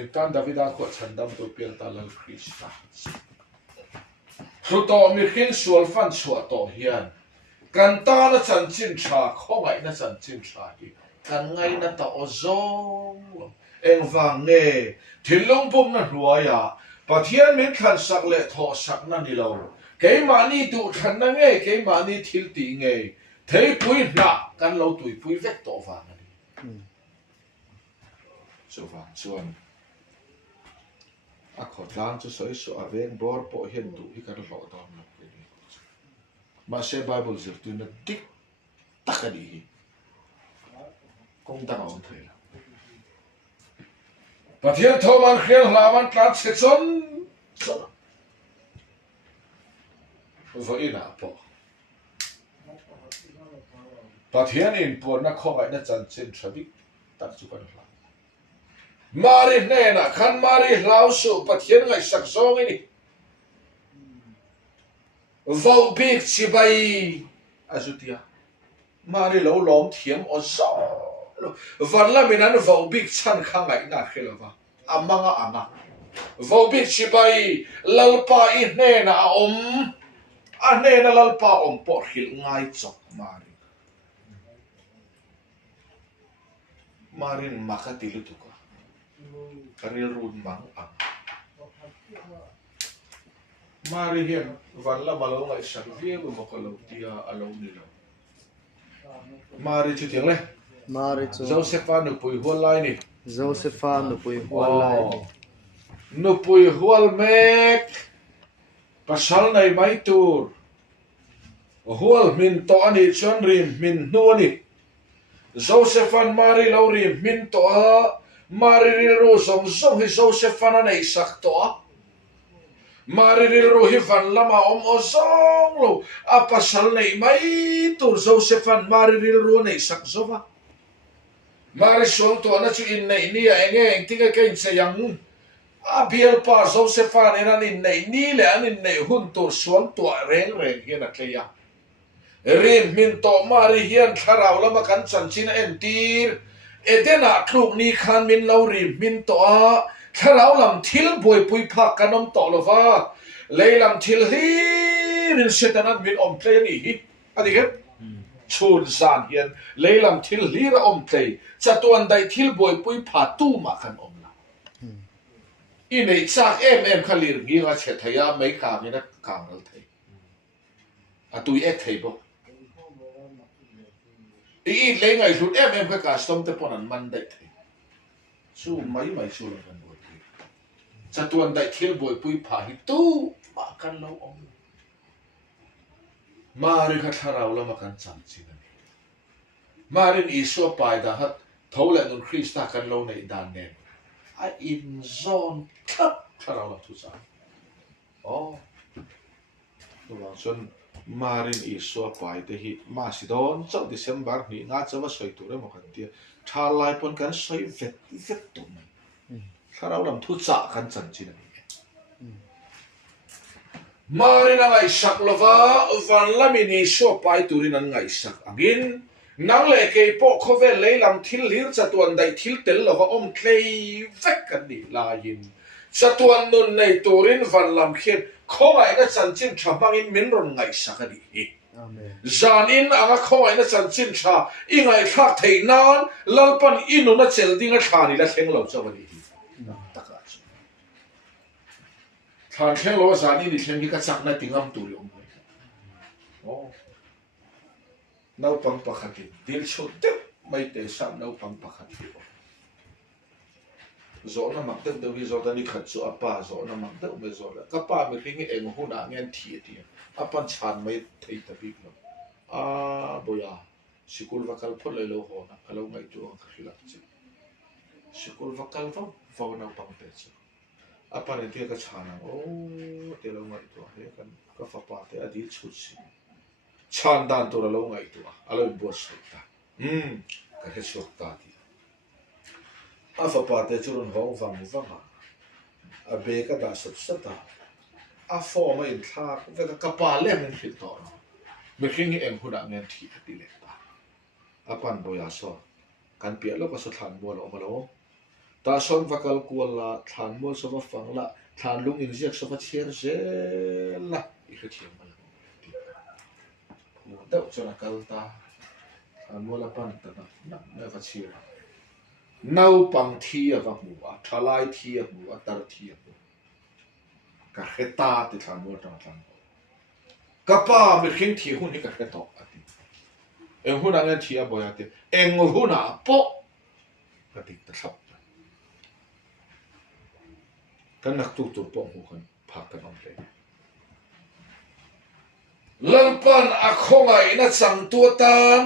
Intan Davida ko chandam tu pian talal Krista Suto mi khin sual fan suat to hian kan ta na chan chin tha khongai na chan chin tha hi kan ngai na ta ozong eng wang nge thilong pum na hruaya pathian min khan sak le tho sak na ni lo ke mani tu than na nge ke mani thil ti nge thei pui na kan lo tui pui vek to wang ani so wang chuan a khotlan chu soi so aveng bor po hian du hi kan lo dom lo ma se bible zir tu na dik takani hi kong ta on thei pathian thoman khian hlawan tlat se chon vo ina po pathian in por na khongai na chan chen thabi tak chu kan hla mari ne na khan mari hlau su pathian ngai sak zong ini vo big chi bai azutia mari lo lom thiam o zo van la minan vo big chan kha ngai na khelawa amanga anga vô biết chỉ bay lalpa in nè na nè na lalpa bỏ hil ngay chọc marin makatilu tu ka karil run mang mari hian vanla malo ngai sak vie bu mokalo tia alo ni lo mari chu tiang le Mari chu Josepha nu pui hual lai ni Josepha nu pui hual lai ni nu pui hual mek pasal nai mai tur hual min to ani chon rim min nu ani Josephan mari lo rim min to a mari ro song song hi Josephan nei sak to a Mariril rohi van lama o zong lo apasal nei mai tur Josephan mariril ro nei sak zova marisol to na chu in nei ni enge tinga kain sayang abiel pa Josephan ena in nei ni le an in nei hun tur suang to reng hian a tleya rin min to mari hian tharau lama kan chanchin entir edena thluk ni khan min lo rim min to a tharau lam thil boi pui phak kanom to lova leilam thil hi rin setanat min om play ni hi adiget chun san hian leilam thil hi ra om play chatuan dai thil boi pui pha tu ma khan om la i nei chak em khalir ngi nga che thaya mai ka ni na kang al thai atui ek thai bo i le ngai lut em ka custom te ponan man dai thai su mai su la kan bo chatuan dai thil boi pui pha hi tu ma kan lo om mari kha tharau la ma kan cham chi na marin iso pai da hat thole nun Christa kan lo nei dan ne a in zone thap tharau la tu sa oh tu wang son marin iso pai te hi ma si don chau December ni nga chawa soi tu re mo kan tia tha lai pon kan soi vet tu mai tharau lam thu cha kan chan chi na Marin ang ngai sak lova van lamini so pai turin ang ngai sak agin nang le ke po khove leilam thil lir chatuan dai thil tel lova om klei vek kan ni la yin chatuan nun nei turin van lam khet khongai na chanchin thamangin min ron ngai sak ani amen zanin anga khongai na chanchin tha ingai thak thei nan lalpan inu na chel dinga thani la thleng lo chawani taka Than khen lo zani ni khen hi ka chak na tingam tu ri om oh nau pang pakhatin dil chho te mai te sam nau pang pakhatin zo na mak te de hi zo da ni khat chu apa zo na mak te me zo la ka pa me ringi eng hu na ngen thi ti apan chan mai thei ta bi lo a boya sikul vakal phol le lo ho na alo ngai tu ka khilak chi sikul vakal va na pang te chu apa ni dia ka chana oh te lo ngai tu he kan ka fa pa te adi chu si chan dan to lo ngai tu alo bo su ta ka he chu ta ti a fa pa te chu ron ho wang a be ka da sat sata a fo ma in tha ve ka pa le men fit to me king em hu da ngen thi ti le ta apan bo ya so kan pia lo ka so than bo lo ma lo ta son vakal kuala than mo so va fang la than lung in jiak so va chier je la I khe thiam ma mu da chona kal ta than mo la pan ta na va chier nau pang thi a va mu a thalai thi a mu a tar thi a mu ka kheta ti than mo ta than ka pa me khin thi hun ni ka kheto ati eng hun ang thi a boya te eng hun a po ka tik ta sap kan nak tu po mo kan phak kan om le lalpan akhongai na chang tu tan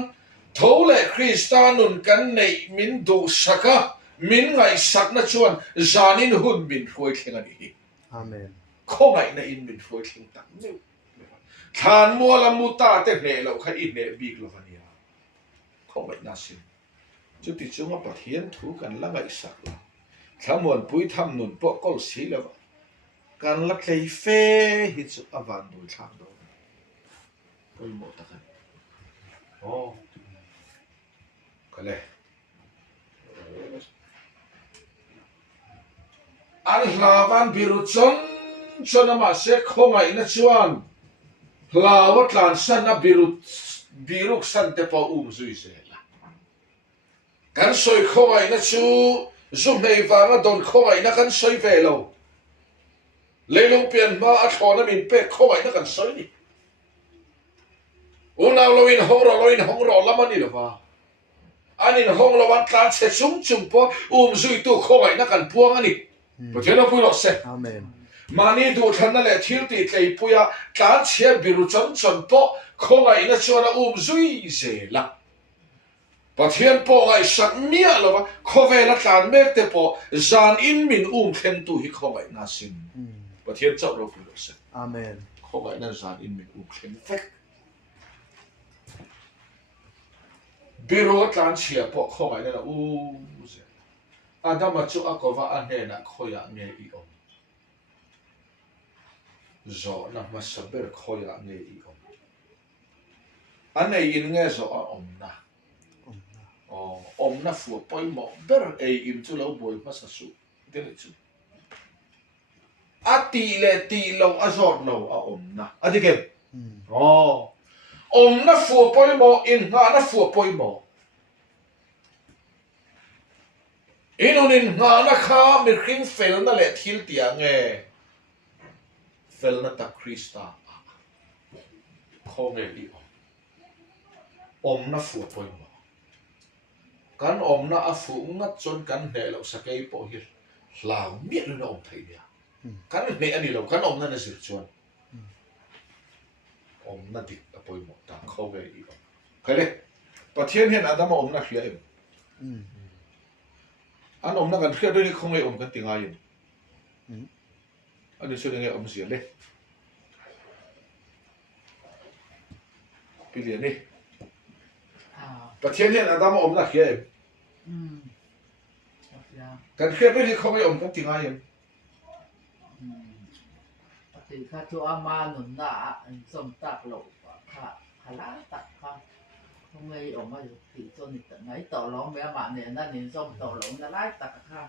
thole Christianun kan nei min do saka min ngai sak na chuan zanin hun min khoi thlenga ni amen khongai na in min khoi thling tak ne than mo la muta te ne lo kha I ne big lo vania khongai na sin chu ti chunga pathian thu kan la ngai sak la thamon pui tham nun po kol si la kan la klei fe hi chu avan du thang do koi mo ta kan oh kale an hlawan biru chon ama se khongai na chuan hlawat lan san na biruk san te po zui se la kan soi khongai na chu zum nei wanga don khongai na kan soi ve lo leilong pian ma a thona min pe khongai na kan soi ni unaw loin hong ro lamani lo wa anin hong lo wan tlan se chung po zui tu khongai na kan puang ani Pathian pui lo se Amen. mani du thana le thil ti tlei puya tlan chia biru chon po khongai na chuana zui se la Pathian po ngai sak mia lo wa khove la tlan mek te po zan in min khen tu hi khongai na sin Pathian chau lo pui lo se Amen. khongai na zan in min khen fek biru tlan chia po khongai na se Adama chu akova ane na khoya nge I om. Zo na masaber khoya nge I om. Ane in nge zo a om na. Om na fu poi mo ber im chu lo boy masasu. Dele chu. Ati le ti lo azor lo a om na. Adike. Om na fu poi mo in nga na fu poi mo. Inunin nga na kha mirking fel na le thil tia nge fel na ta Krista khong nge I om na fu poi mo kan om na a fu ngat chon kan he lo sakai po hi hlaw mi lu na om thai nia kan ne ani lo kan om na na sir chuan om na dik a poi mo ta khong nge I kale Pathian hen adama om na hria em an om na kan khia doi khong ei om kan tinga yin ani so nge om sia le pilian ni Pathian hian adam om na khia em kan khia doi khong ei om kan tinga yin thì khá cho ama nụn na anh xong tạc lộ khá lá tạc khá không ngay ổn mà thì cho nên tận ấy tàu lóng bé bạn này nó nên xong tàu lóng nó lái tạc khá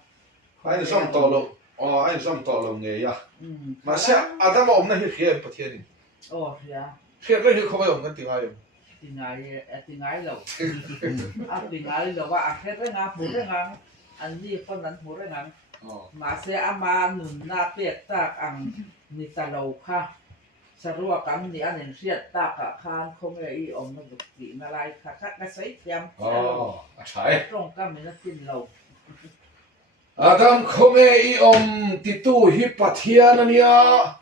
anh xong tàu lộ anh xong tàu lộ nghe ya mà sao adam om na hi khia em Pathian ni thì à khia doi khong ei om kan tinga yin thì ngái lẩu thì ngái lẩu à hết đấy ngà phù đấy ngà anh đi con đánh phù đấy ngà mà sẽ ama nụn na biết tạc ăn ni ta lẩu khá sarua kami ni anin siat tak kan không ai om nó được bị na lai khát cái sấy tiêm sai trong kami nó tin lẩu Adam khong ei om ti tu hi Pathian ania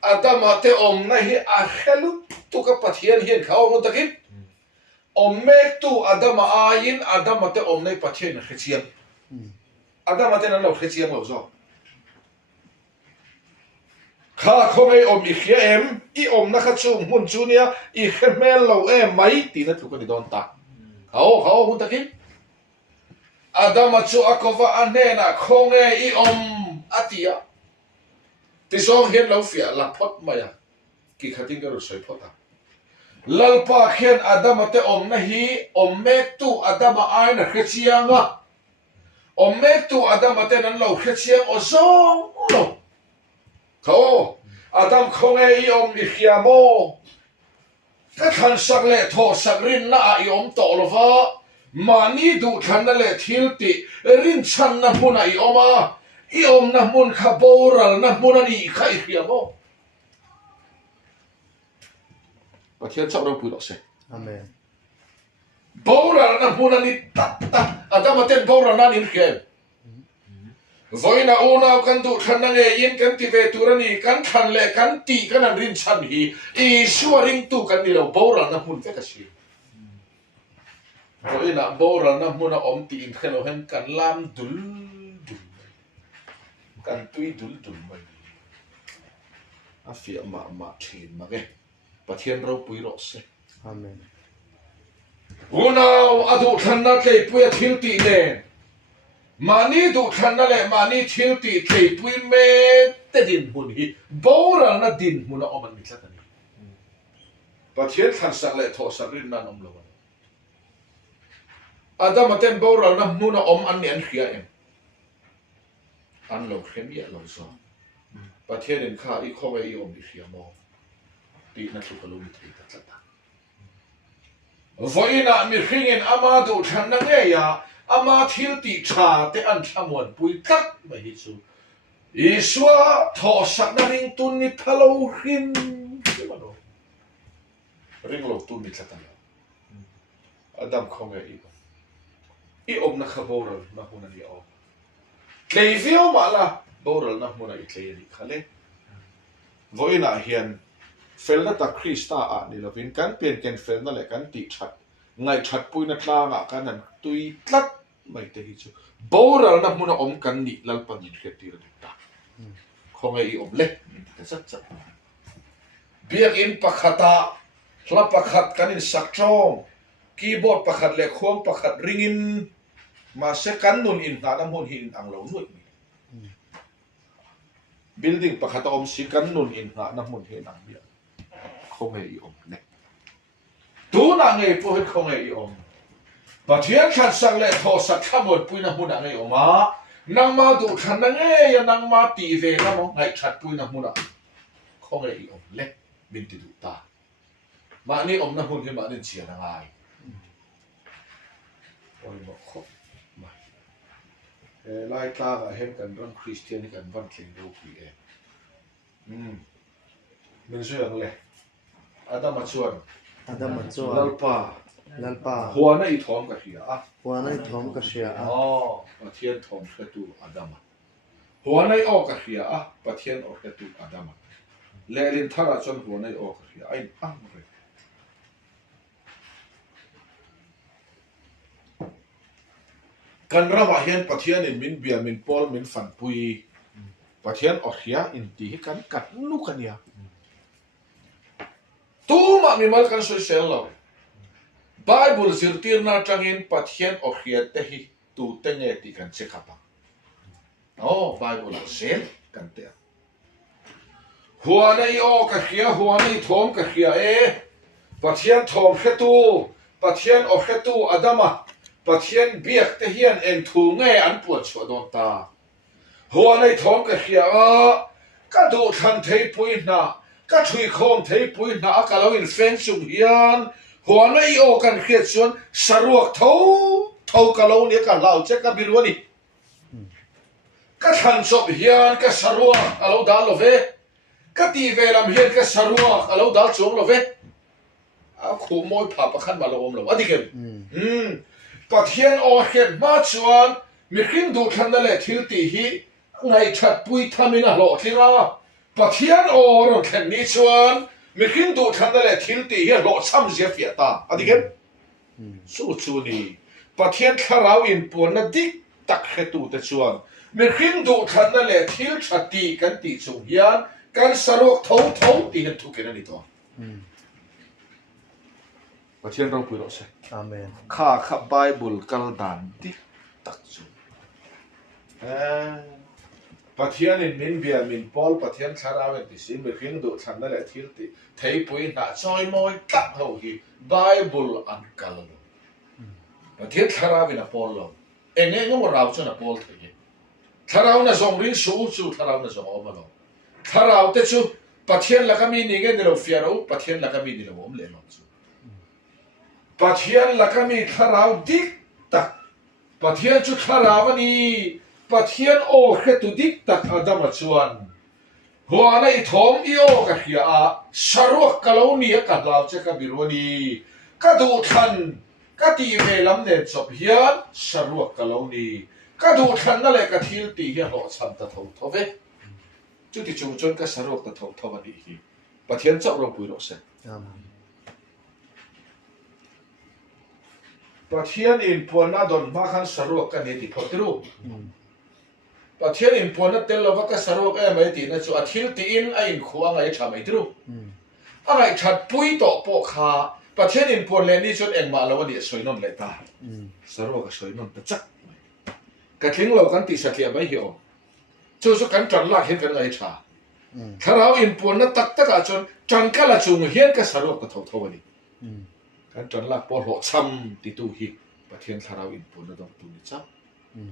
Adam ate om na hi a khelu tu ka Pathian hian kha om takin om mek tu Adam ain Adam ate om nei Pathian khichiam Adam ate nan lo khichiam lo zo kha khong ei om I khia em I om na kha chu mun chu nia I khemel lo em mai ti na tu ka ni don ta khao mun takin Adam chu akova anena khong ei om atia ti song hian lo fia la phot maya ki khating ka ro soi phota lalpa khian Adam ate om na hi om mek tu Adam ai na khchianga om mek tu Adam ate nan lo khchiang o zong lo khao Adam khong ei om I khiamo ka than sak le tho sak rin na a I om to lova mani du than na le thil ti rin chan na mun a I oma I om na mun kha boral na mun ani khai khiamo Pathian chau đâu pui lo se Amen. boral na mun ani ta Adam aten boral na nin khem Voina una kan du than na nge yin kan ti ve turani kan than le kan ti kan an rin chan hi I shuaring tu kan ni lo boral na mun ve ka si Voina boral na mun a om ti in khelo hen kan lam dul kan tui dul mai a fia ma thin ma ge Pathian ro pui ro se Amen. una adu than na tlei pui thil ti ne mani du than na le mani thil ti tlei pui me te din hun hi boral na din mun a om an mi tlat ani Pathian than sak le tho sak rin na nom lo Adam aten boral na mun a om an ni an khia em อันเราเข้มเยอะเราซ้อประเทศเดินข้าอีกข้อไว้อีอมอีเขียมอตีนักสุขลุมิตรีตัดตัดวันน่ะมีขิงเงินอามาดูฉันนั่งเงียอามาทิลติชาเตอันทำวันปุยกัดไม่ฮิซูอิสวะทอสักนั่งตุนนิทะลุขิมริงโลตุนนิทะลุอดัมข้อไว้อีอมนักขบวนนักมุนันอีอมเลวิโอมาละบอร์ลนักมุนันอีเลวิขเลยวันน่ะเฮียนเฟลนัตคริสต์อ่ะนี่เราเป็นการเปลี่ยนกันเฟลนั่นแหละกันติดชัดไงชัดปุยนักลางอ่ะกันนั้นตุยตัดไม่ได้ฮิจูบอร์ลนักมุนันอมกันนี่ลัลปันยินเขตีระดิตาข้อไว้อีอมเล็กแต่สัจเบียกอินปักขัดหลับปักขัดกันอินสักจงคีย์บอร์ดปักขัดเล็กควงปักขัดริงอินมาเสกันนุนอินหาน้ำมันหินอังโลนุ่ยบิลดิ้งปักขัดอมสิกันนุนอินหาน้ำมันหินอังเบียคงไงอีอมเล็กตูนังไงพวกคงไงอีอมปัจจัยขัดสังเล่ทอสักขบวนปุยน้ำมันไงอมานางมาดูขันนังเอยนางมาตีเวน้ำมันไงชัดปุยน้ำมันคงไงอีอมเล็กบินติดูตามานี่อมน้ำมันหินมาเนี่ยเชียร์นางไงโอ้ยบอกครบมาไล่ตากับเห็นกันเรื่องคริสเตียนกันวันเคียงรูปีมันช่วยอะไรอาดัมมาชวน Adam Matsuan. ลัลปา Lalpa. หัวนั่นอีทอมกับเฮียอ่ะ Huanay Tom Kashia. อ๋อประเทียนทอมแค่ตัวอาดัมหัวนั่นออกกับเฮียอ่ะประเทียนออกแค่ตัวอาดัมเลลินทาราจนหัวนั่นออกกับเฮียไอ้อังเลยกันระหว่างเห็นประเทียนอินมินเบียมินปอลมินฟันปุยประเทียนออกเฮียอินตีกันกัดลูกกันเนี่ยตู้มามีมากันสวยเซลล์ไบเบิลสิร์ตีร์นาจังอินประเทียนออกเฮียเตหิตูเตงเอติกันเชคับโอ้ไบเบิลเซลกันเตะหัวในออกกับเฮียหัวในทอมกับเฮียประเทียนทอมแค่ตัวประเทียนออกแค่ตัวอาดัมประเทียนเบียกเทียนเอ็นทูเงอันปวดชัวดนตาหัวในท้องกระเขียก็ดูทันเทปุยนะก็ถุยโคมเทปุยนะก็เราอินเฟนสุเฮียนหัวในโอกันเขียดชวนสรวกเท่าก็เราเนี่ยก็เราเจ๊ก็บิรวนี่ก็ทันศพเฮียนก็สรวกก็เราดาลเวก็ตีเวลาเฮียนก็สรวกก็เราดาลจงลเวคู่มวยผ่าประคันมาลงเราอดีกันประเทศออเห็นมาชวนมีขึ้นดูทันนั่นแหละทิลตีฮีไงชัดปุยทำมินาหล่อที่ว่าประเทศออรถแข่งนี้ชวนมีขึ้นดูทันนั่นแหละทิลตีฮีหล่อซ้ำเสียเฟียตาอดีกันสู้ชวนี่ประเทศคาราวอินปวนนัดดิกตักเหตุแต่ชวนมีขึ้นดูทันนั่นแหละทิลชัดตีกันตีสุยานกันสรุปเท่าตีกันทุกอย่างนี้ตัวประเทศเราพูดเราใช่ Amen. ข้าขับไบเบิลกัลดันดิตักจูประเทศนี้มินเบียมินปอลประเทศชาราเวนติสิมีขึ้นดูทันนั่นแหละทิลติเทยปุยน่าจอยมอยตักเขาฮีไบเบิลอันกัลประเทศชาราเวนปอลเราเองก็มาเราจนปอลเถอะชาราวนส่งริ้งสู้ชาราวนส่งออกมาเราชาราวนแต่ชูประเทศละก็มีนี่ไงเดี๋ยวเราเฟียร์ประเทศละก็มีเดี๋ยวเราอมเล่นชูประเทศละก็มีคาราวดิกตักประเทศจุดคาราวนี้ประเทศโอเคตุดิกตักอาดัมชวนหัวในทอมอีโอกับเฮียสรุปกะลาวนี้กับเราจะกับบิรวนีก็ดูทันก็ตีเวลำเนินจบเฮียสรุปกะลาวนี้ก็ดูทันนั่นแหละก็ทิลตีเฮียหล่อชันตะทงทว่าจุดที่จุงจนก็สรุปตะทงทวันนี้ประเทศเจ้าเราปุยเราเส Amen. ประเทศอินพวนาดอนมาขันสรุปกันนี่ที่พอติรู้ประเทศอินพวนาเตลว่าก็สรุปไม่ตีนะจู่อาทิตย์ที่อินไอ้อินขวางไอ้ชาไม่ติรู้อะไรชัดปุยต่อปกขาประเทศอินพวนเลนี่จนเอ็งมาแล้ววันนี้สวยนนเลยตาสรุปก็สวยนนแต่จักกระทิ้งเรากันตีสักเลียไม่เหี่ยวจู่จู่กันจันลากเห็นกันไอ้ชาถ้าเราอินพวนนั้นตักตะกันจนจันก็ละจุงเห็นก็สรุปก็เท่าวันนี้กันจนลักปอหลช้ำติดตัวหิประเทศคาราวอินปุ่นระดับตัวนี้จ้า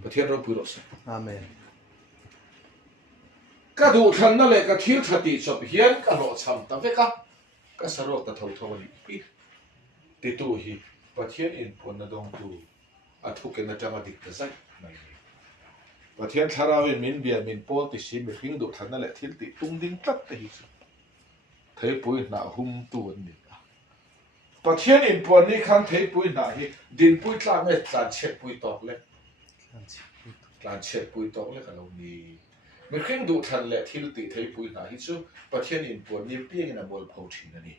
ประเทศเราพูดออกสิ Amen. ก็ดูทันนั่นแหละก็ทิ้งสติจบเฮียนก็รอช้ำแต่เวก็สรุปแต่เท่านี้ปีติดตัวฮีประเทศอินพนดงตูอัทุกเนจังดิกใจไม่ประเทศทาราวิมินเบียมินโพติชิมิฟิงดูทันนั่นแหละทิ้งติตุ้งดิ้งตัดแต่ฮิสุเทปุยหน้าหุ่มตัวนี่ประเทศอินพนนี่คันเทปุยหน้าฮีดินปุยตลาดเม็ดการเช็ดปุยตอกเล็กการเช็ดปุยตอกเล็กกันเรานี่มิฟิงดูทันแหละทิ้งติเทปุยหน้าฮิสุประเทศอินพนนี่เพียงนะบอลพาวชีนั่นนี่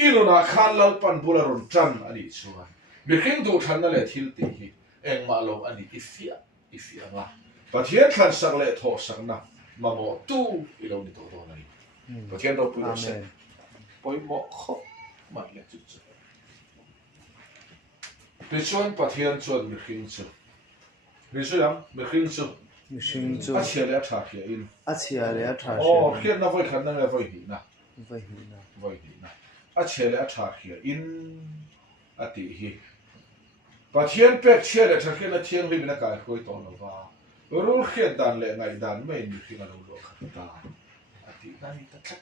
อีโลนาคันลัลปันบุลารุนจันอันนี้ชัวร์มิคิงดูทันนั่นแหละทิลตีฮีเองมาลงอันนี้อิฟิอามาประเทศขันสักเล่ทอสังนะมาโมตู้อีโลนี่ตัวนั่นนี่ประเทศเราพูดเสร็จไปโมขบมาเลี้ยจุดไปชวนประเทศชวนมิคิงจูมิชยังมิคิงจูมิชิงจูอาเชียร์ชาเขียอินอาเชียเลยชาโอ้เขียนน่าไว้ขันนั่นไว้หีนะไว้หีนะอาเชียร์ชาเขียอินอาติฮีประเทศเป็ดเชียร์ชาเขียนเชียงริมนักการคุยตอนนั้นว่ารู้เขียนดันเลยไงดันไม่มีที่มาดูโลกขันตาอาตินั่นนี่ตัด